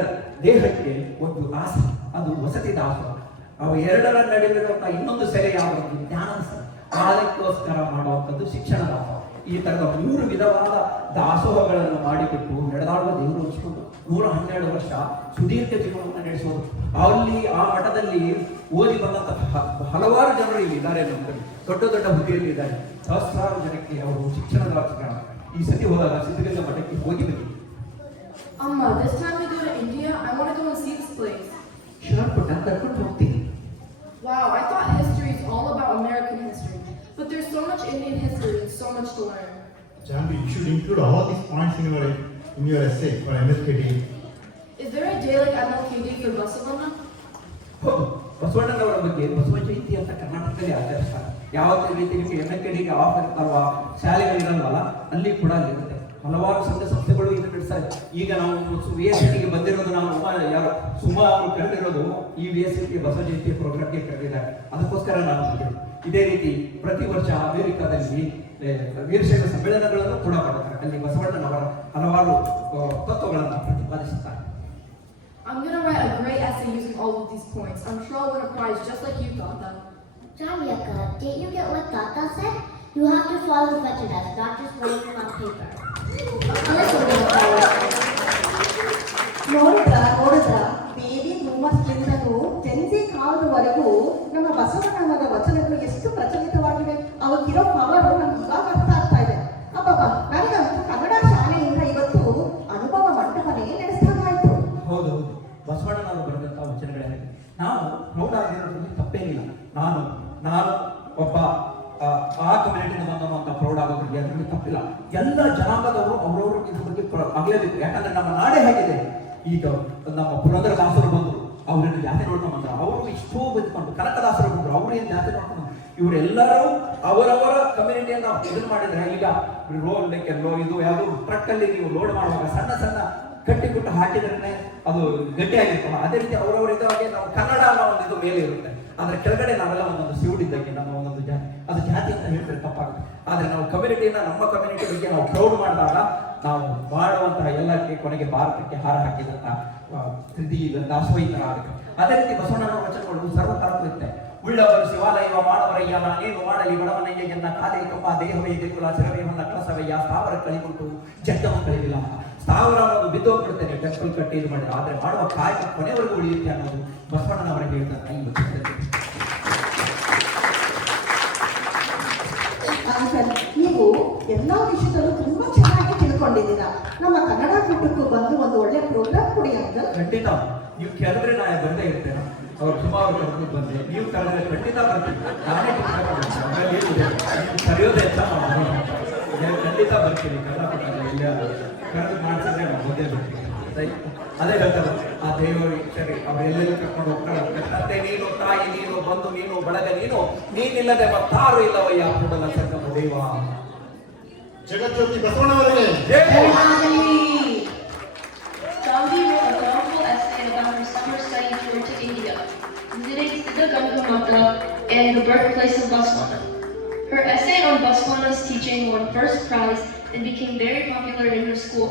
ದೇಹಕ್ಕೆ ಒಂದು ದಾಸ, ಅದು ವಸತಿ ದಾಸೋಹ. ಅವು ಎರಡರ ನಡುವಿರುವಂತಹ ಇನ್ನೊಂದು ಸೆರೆ ಯಾವುದು? ಜ್ಞಾನದ ಸೆರೆ. ಕಾಲಕ್ಕೋಸ್ಕರ ಮಾಡುವಂಥದ್ದು ಶಿಕ್ಷಣ ದಾಸೋಹ. ಈ ತರದ 3 ವಿಧವಾದ ದಾಸೋಹಗಳನ್ನು ಮಾಡಿಬಿಟ್ಟು ನಡೆದಾಡುವ ದೇವರು ಅನಿಸ್ಕೊಂಡು 112 ವರ್ಷ ಸುದೀರ್ಘ ಜೀವನವನ್ನು ನಡೆಸುವುದು. ಅಲ್ಲಿ ಆ ಮಠದಲ್ಲಿ ಓದಿ ಬಂದಂತಹ ಹಲವಾರು ಜನರು ಇಲ್ಲಿ ಇದ್ದಾರೆ, ನಮ್ಮಲ್ಲಿ ದೊಡ್ಡ ದೊಡ್ಡ ಹುದ್ದೆಯಲ್ಲಿ ಇದ್ದಾರೆ. ಸಹಸ್ರಾರು ಜನಕ್ಕೆ ಅವರು ಶಿಕ್ಷಣದ ಈ ಸತಿ ಹೋದಾಗ ಸಿದ್ಧಗಂಗಾ ಮಠಕ್ಕೆ ಹೋಗಿ ಬನ್ನಿ. This time we go to India, I want to go and see this place. ಪುಟ್ಟ ಕರ್ಕೊಂಡು ಹೋಗ್ತೀನಿ. Wow, I thought history is all about American history, but there's so much Indian history and so much to learn. Janvi, you should include all these points in your essay for MLK Day. Is there a day like MLK Day for Basavanna? ಹೌದು, ಬಸವಣ್ಣನವರ ಬಗ್ಗೆ ಬಸವ ಜಯಂತಿ ಅಂತ ಕರ್ನಾಟಕದಲ್ಲಿ ಆಚರಿಸ್ತಾರೆ. ಯಾವ ರೀತಿ ನಿಮಗೆ MLK Day of ಇರ್ತಾರವ ಶಾಲೆಗಳಿರಲ್ವಲ್ಲ, ಅಲ್ಲಿ ಕೂಡ ಅಲ್ಲಿರುತ್ತೆ. ಹಲವಾರು ಸಂಘ ಸಂಸ್ಥೆಗಳು ಇದು ನಡೆಸ್ತಾರೆ. ಈಗ ನಾವು VSCTಗೆ ಬಂದಿರೋದು ನಾವು ಸುಮಾ ಅವರು ಕರೆದಿರೋದು ಈ VSCT ಬಸವ ಜಯಂತಿ ಪ್ರೋಗ್ರಾಮ್ಗೆ ಕರೆದಿದ್ದಾರೆ. ಅದಕ್ಕೋಸ್ಕರ ನಾನು ಬಂದಿರೋದು. ಇದೇ ರೀತಿ ಪ್ರತಿ ವರ್ಷ ಅಮೆರಿಕಾದಲ್ಲಿ ವೀರಶೈವ ಸಮ್ಮೇಳನಗಳನ್ನು ಕೂಡ ಮಾಡುತ್ತಾರೆ. ಅಲ್ಲಿ ಬಸವಣ್ಣನವರ ಹಲವಾರು ತತ್ವಗಳನ್ನು ಪ್ರತಿಪಾದಿಸುತ್ತಾರೆ. I'm gonna write a great essay using all of these points. I'm sure I'll win a prize just like you, Tata. Jamyaka, did you get what Tata said? You have to follow Vachanas, not just write them on paper. ನೋಡಿದ್ರ baby ಬೂಮರ್ಸ್ಲಿಂದಲೂ Gen Z ಕಾಲದವರೆಗೂ ನಮ್ಮ ಬಸವಣ್ಣನವರ ವಚನಗಳು ಎಷ್ಟು ಪ್ರಚಲಿತವಾಗಿವೆ. ಅವಕ್ಕಿರೋ power ನಮ್ಗೆ ಇವಾಗ ಅರ್ಥ ಆಗ್ತಾ ಇದೆ. ಅಬ್ಬಬ್ಬ, ನನಗಂತೂ ಕನ್ನಡ ಶಾಲೆಯಿಂದ ಇವತ್ತು ಅನುಭವ ಮಂಟಪನೇ ನಡೆಸ್ತಾಗಾಯ್ತು. ಹೌದು, ಬಸವಣ್ಣನವರು ಬರೆದಂತ ವಚನಗಳೇ ನಾವು ಪ್ರೌಢಾಗಿರೋದ್ರಲ್ಲಿ ತಪ್ಪೇನಿಲ್ಲ. ನಾನು ಒಬ್ಬ ಆ ಕಮ್ಯುನಿಟಿನ ಬಂದನು ಅಂತ ಪ್ರೌಢ ಆಗೋದ್ರಲ್ಲಿ ಅದರಲ್ಲಿ ತಪ್ಪಿಲ್ಲ. ಎಲ್ಲ ಜನಾಂಗದವರು ಅವರವರು ಇದ್ರ ಬಗ್ಗೆ ಆಗಲೇಬೇಕು. ಯಾಕಂದ್ರೆ ನಮ್ಮ ನಾಡೇ ಹೇಗಿದೆ. ಈಗ ನಮ್ಮ ಪುರಂದರದಾಸರು ಬಂದರು, ಅವ್ರನ್ನ ಜಾತಿ ನೋಡ್ಕೊಂಡು ಬಂದ್ರು. ಅವರು ಇಷ್ಟೋ ಬಂದ್ಕೊಂಡು ಕನಕದಾಸರು ಬಂದರು, ಅವ್ರು ಏನು ಜಾತಿ ನೋಡ್ಕೊಂಡು ಇವರೆಲ್ಲರೂ ಅವರವರ ಕಮ್ಯುನಿಟಿಯನ್ನು ಇದನ್ನು ಮಾಡಿದ್ರೆ ಈಗ ರೋಡ್ ಇದು ಯಾವುದು ಟ್ರಕ್ ಅಲ್ಲಿ ನೀವು ಲೋಡ್ ಮಾಡುವಾಗ ಸಣ್ಣ ಕಟ್ಟಿ ಬಿಟ್ಟು ಹಾಕಿದ್ರೆ ಅದು ಗಟ್ಟಿಯಾಗಿರ್ತಲ್ಲ. ಅದೇ ರೀತಿ ಅವರವರ ಇದಾಗೆ ನಾವು ಕನ್ನಡ ಅನ್ನೋ ಒಂದು ಇದು ಮೇಲೆ ಇರುತ್ತೆ. ಆದ್ರೆ ಕೆಳಗಡೆ ನಾವೆಲ್ಲ ಒಂದೊಂದು ಸಿವುಡಿದ್ದಕ್ಕೆ ನಮ್ಮ ಒಂದೊಂದು ಜಾತಿ, ಅದು ಜಾತಿ ಅಂತ ಹೇಳ್ತಾರೆ ತಪ್ಪಾಗುತ್ತೆ. ಆದ್ರೆ ನಾವು ಕಮ್ಯುನಿಟಿನ ನಮ್ಮ ಕಮ್ಯುನಿಟಿ ಬಗ್ಗೆ ನಾವು ಪ್ರೌಡ್ ಮಾಡಿದಾಗ ನಾವು ಮಾಡುವಂತಹ ಎಲ್ಲಕ್ಕೆ ಕೊನೆಗೆ ಭಾರತಕ್ಕೆ ಹಾರ ಹಾಕಿದಂತ ದಾಸೋಹಿತರ ಆಗುತ್ತೆ. ಅದೇ ರೀತಿ ಬಸವಣ್ಣನ ವಚನಗಳು ಸರ್ವಕಾಲಕ್ಕೂ ಇರುತ್ತೆ. ಉಳ್ಳವರು ಶಿವಾಲಯವ ಮಾಡವರಯ್ಯ ನಾನೇನು ಮಾಡಲಿ ಬಡವನಯ್ಯ ಎನ್ನ ಕಾಲೇ ಕಮ್ಮ ದೇಹವೇ ದೇಗುಲ ಶಿರವೇವನ್ನ ಕಳಸವಯ್ಯ ಸ್ಥಾವರ ಕಳಿಬಿಟ್ಟು ಜಗ್ಗವ ಕಳಿಲಿಲ್ಲ ಅಂತ. ಸ್ಥಾವರ ಅನ್ನೋದು ಬಿದ್ದೋಗ್ಬಿಡ್ತೇನೆ ಟೆಂಪಲ್ ಕಟ್ಟಿ ಇದು ಮಾಡಿದ್ರೆ, ಆದ್ರೆ ಮಾಡುವ ಕಾಯಕ ಕೊನೆವರೆಗೂ ಉಳಿಯುತ್ತೆ ಅನ್ನೋದು ಬಸವಣ್ಣನವರಿಗೆ ಹೇಳಿದಂತ ಈ ವಚನದಲ್ಲಿ. ನೀವು ಎಲ್ಲಾ ವಿಷಯದಲ್ಲೂ ತುಂಬಾ ಚೆನ್ನಾಗಿ ತಿಳ್ಕೊಂಡಿದ್ದೀರಾ. ನಮ್ಮ ಕನ್ನಡ ಕೂಟಕ್ಕೂ ಬಂದು ಒಂದು ಒಳ್ಳೆ ಪ್ರೋಗ್ರಾಮ್ ಕೊಡಿ ಅಂತ. ಖಂಡಿತ ನೀವು ಕೇಳಿದ್ರೆ ನಾ ಬರ್ದೇ ಇರ್ತೇನೆ. ಅವ್ರು ಸುಮಾರು ಕರೆದು ಬಂದೆ, ನೀವು ಕರೆದ್ರೆ ಖಂಡಿತ ಬರ್ತೀನಿ. ನಾನೇ ಕರೆಯೋದೇ ಅಂತ ಖಂಡಿತ ಬರ್ತೀನಿ. ಕರ್ನಾಟಕ ಇಲ್ಲ ಕರೆದು ಮಾಡಿಸಿದ್ರೆ ನಾವು ಮುಂದೆ ಬರ್ತೀವಿ. ಅದೇ ಹೇಳ್ತಾರೆ ಆ ದೇವರು ಸರಿ ಅವರೆಲ್ಲೆಲ್ಲಿ ಕರ್ಕೊಂಡು ಹೋಗ್ತಾರೆ. ತಂದೆ ನೀನು, ತಾಯಿ ನೀನು, ಬಂಧು ನೀನು, ಬಳಗ ನೀನಿಲ್ಲದೆ ಮತ್ತಾರು ಇಲ್ಲವಯ್ಯ ಕೂಡಲ ಸಂಗಮ ದೇವ. ಜಗಜ್ಯೋತಿ ಬಸವಣ್ಣವರಿಗೆ Gandhi wrote a powerful essay about her summer study tour to India, visiting Siddhaganga Mata and the birthplace of Baswana. Her essay on Baswana's teaching won first prize and became very popular in her school.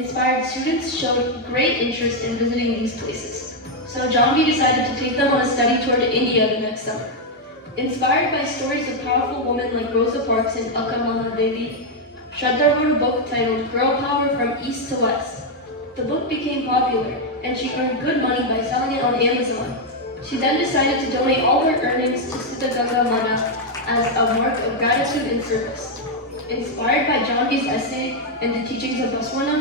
Inspired students showed great interest in visiting these places. So Janvi decided to take them on a study tour to India the next summer. Inspired by stories of powerful women like Rosa Parks and Akkamala Devi, Shraddha wrote a book titled Girl Power from East to West. The book became popular and she earned good money by selling it on Amazon. She then decided to donate all her earnings to Siddhaganga Mata as a mark of gratitude and service. Inspired by Janvi's essay and the teachings of Baswana,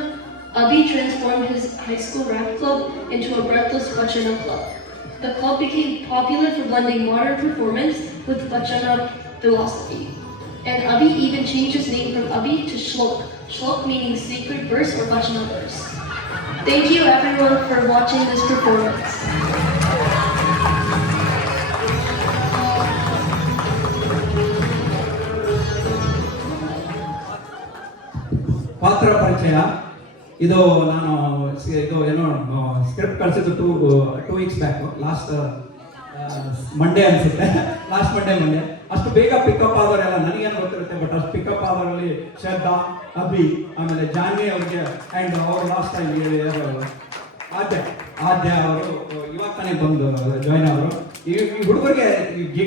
Abhi transformed his high school rap club into a breathless Vachana club. The club became popular for blending modern performance with Vachana philosophy. And Abhi even changed his name from Abhi to Shlok, Shlok meaning sacred verse or Vachana verse. Thank you everyone for watching this performance. ಪಾತ್ರ ಪರಿಚಯ ಇದು ನಾನು ಇದು ಏನೋ script ಕಳಿಸಿದ್ದು two weeks back, last Monday ಅನ್ಸುತ್ತೆ. Last Monday ಅಷ್ಟು ಬೇಗ ಪಿಕಪ್ ಆದವರೆಲ್ಲ ನನಗೇನು ಗೊತ್ತಿರುತ್ತೆ, ಬಟ್ ಅಷ್ಟು ಪಿಕಪ್ ಆದವರಲ್ಲಿ ಶ್ರದ್ಧಾ, ಅಭಿ, ಆಮೇಲೆ ಜಾನ್ವಿ ಅವ್ರಿಗೆ ಆ್ಯಂಡ್ ಅವ್ರು ಲಾಸ್ಟ್ ಟೈಮ್ ಆದ್ಯ ಅವರು ಇವಾಗ ತಾನೇ ಬಂದು ಜಾಯ್ನ್ ಅವರು. ಈ ಹುಡುಗರಿಗೆ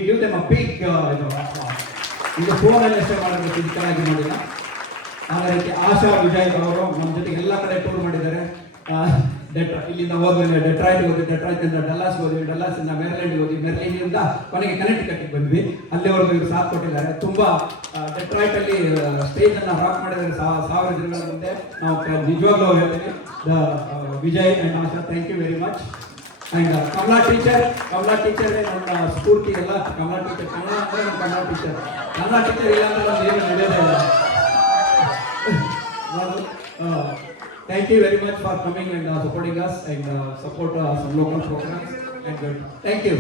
ಗಿವ್ ದೆಮ್ ಅ ಬಿಗ್ ಇದು ಫೋನಲ್ಲಿ ಎಷ್ಟೇ ಮಾಡೋದು ಫಿಸಿಕಲ್ ಆಗಿ ಮಾಡಿಲ್ಲ. ಅದೇ ರೀತಿ ಆಶಾ ವಿಜಯ್ ಅವರು ನಮ್ಮ ಜೊತೆಗೆ ಎಲ್ಲ ಕಡೆ ಟೂರ್ ಮಾಡಿದ್ದಾರೆ. ಇಲ್ಲಿಂದ ಹೋದ್ಮೇಲೆ ಡೆಟ್ರಾಯ್ಟ್ಗೆ ಹೋದ್ವಿ, ಡೆಟ್ರಾಯ್ಟಿಂದ ಡಲ್ಲಾಸ್ಗೆ ಹೋದ್ವಿ, ಡಲ್ಲಾಸಿಂದ ಮೇರ್ಲೆಂಡ್ಗೆ ಹೋದ್ವಿ, ಮೇರ್ಲೆಂಡಿಂದ ಕೊನೆಗೆ ಕನೆಕ್ಟಿಕಟ್ಗೆ ಬಂದ್ವಿ. ಅಲ್ಲಿವರೆಗೂ ಇವರು ಸಾಥ್ ಕೊಟ್ಟಿದ್ದಾರೆ. ತುಂಬಾ ಡೆಟ್ರಾಯ್ಟ್ ಅಲ್ಲಿ ಸ್ಟೇಜ್ ಅನ್ನ ರಾಕ್ ಮಾಡಿದ್ದಾರೆ 1000 ಜನಗಳ ಮುಂದೆ. ನಾವು ನಿಜವಾಗ್ಲೂ ಹೇಳ್ತೀವಿ Vijay and Asha, thank you very much. And Kamala teacher ನನ್ನ ಸ್ಫೂರ್ತಿ ಎಲ್ಲ. ಕಮಲಾ ಟೀಚರ್ ಕನ್ನಡ ಅಂದ್ರೆ ನಮ್ಮ ಕನ್ನಡ ಟೀಚರ್ ಇಲ್ಲ ಅಂದ್ರೆ ನಮ್ದು ಏನು ನಡೆಯೋದೇ ಇಲ್ಲ. Thank you very much for coming and supporting us and support some local programs and thank you.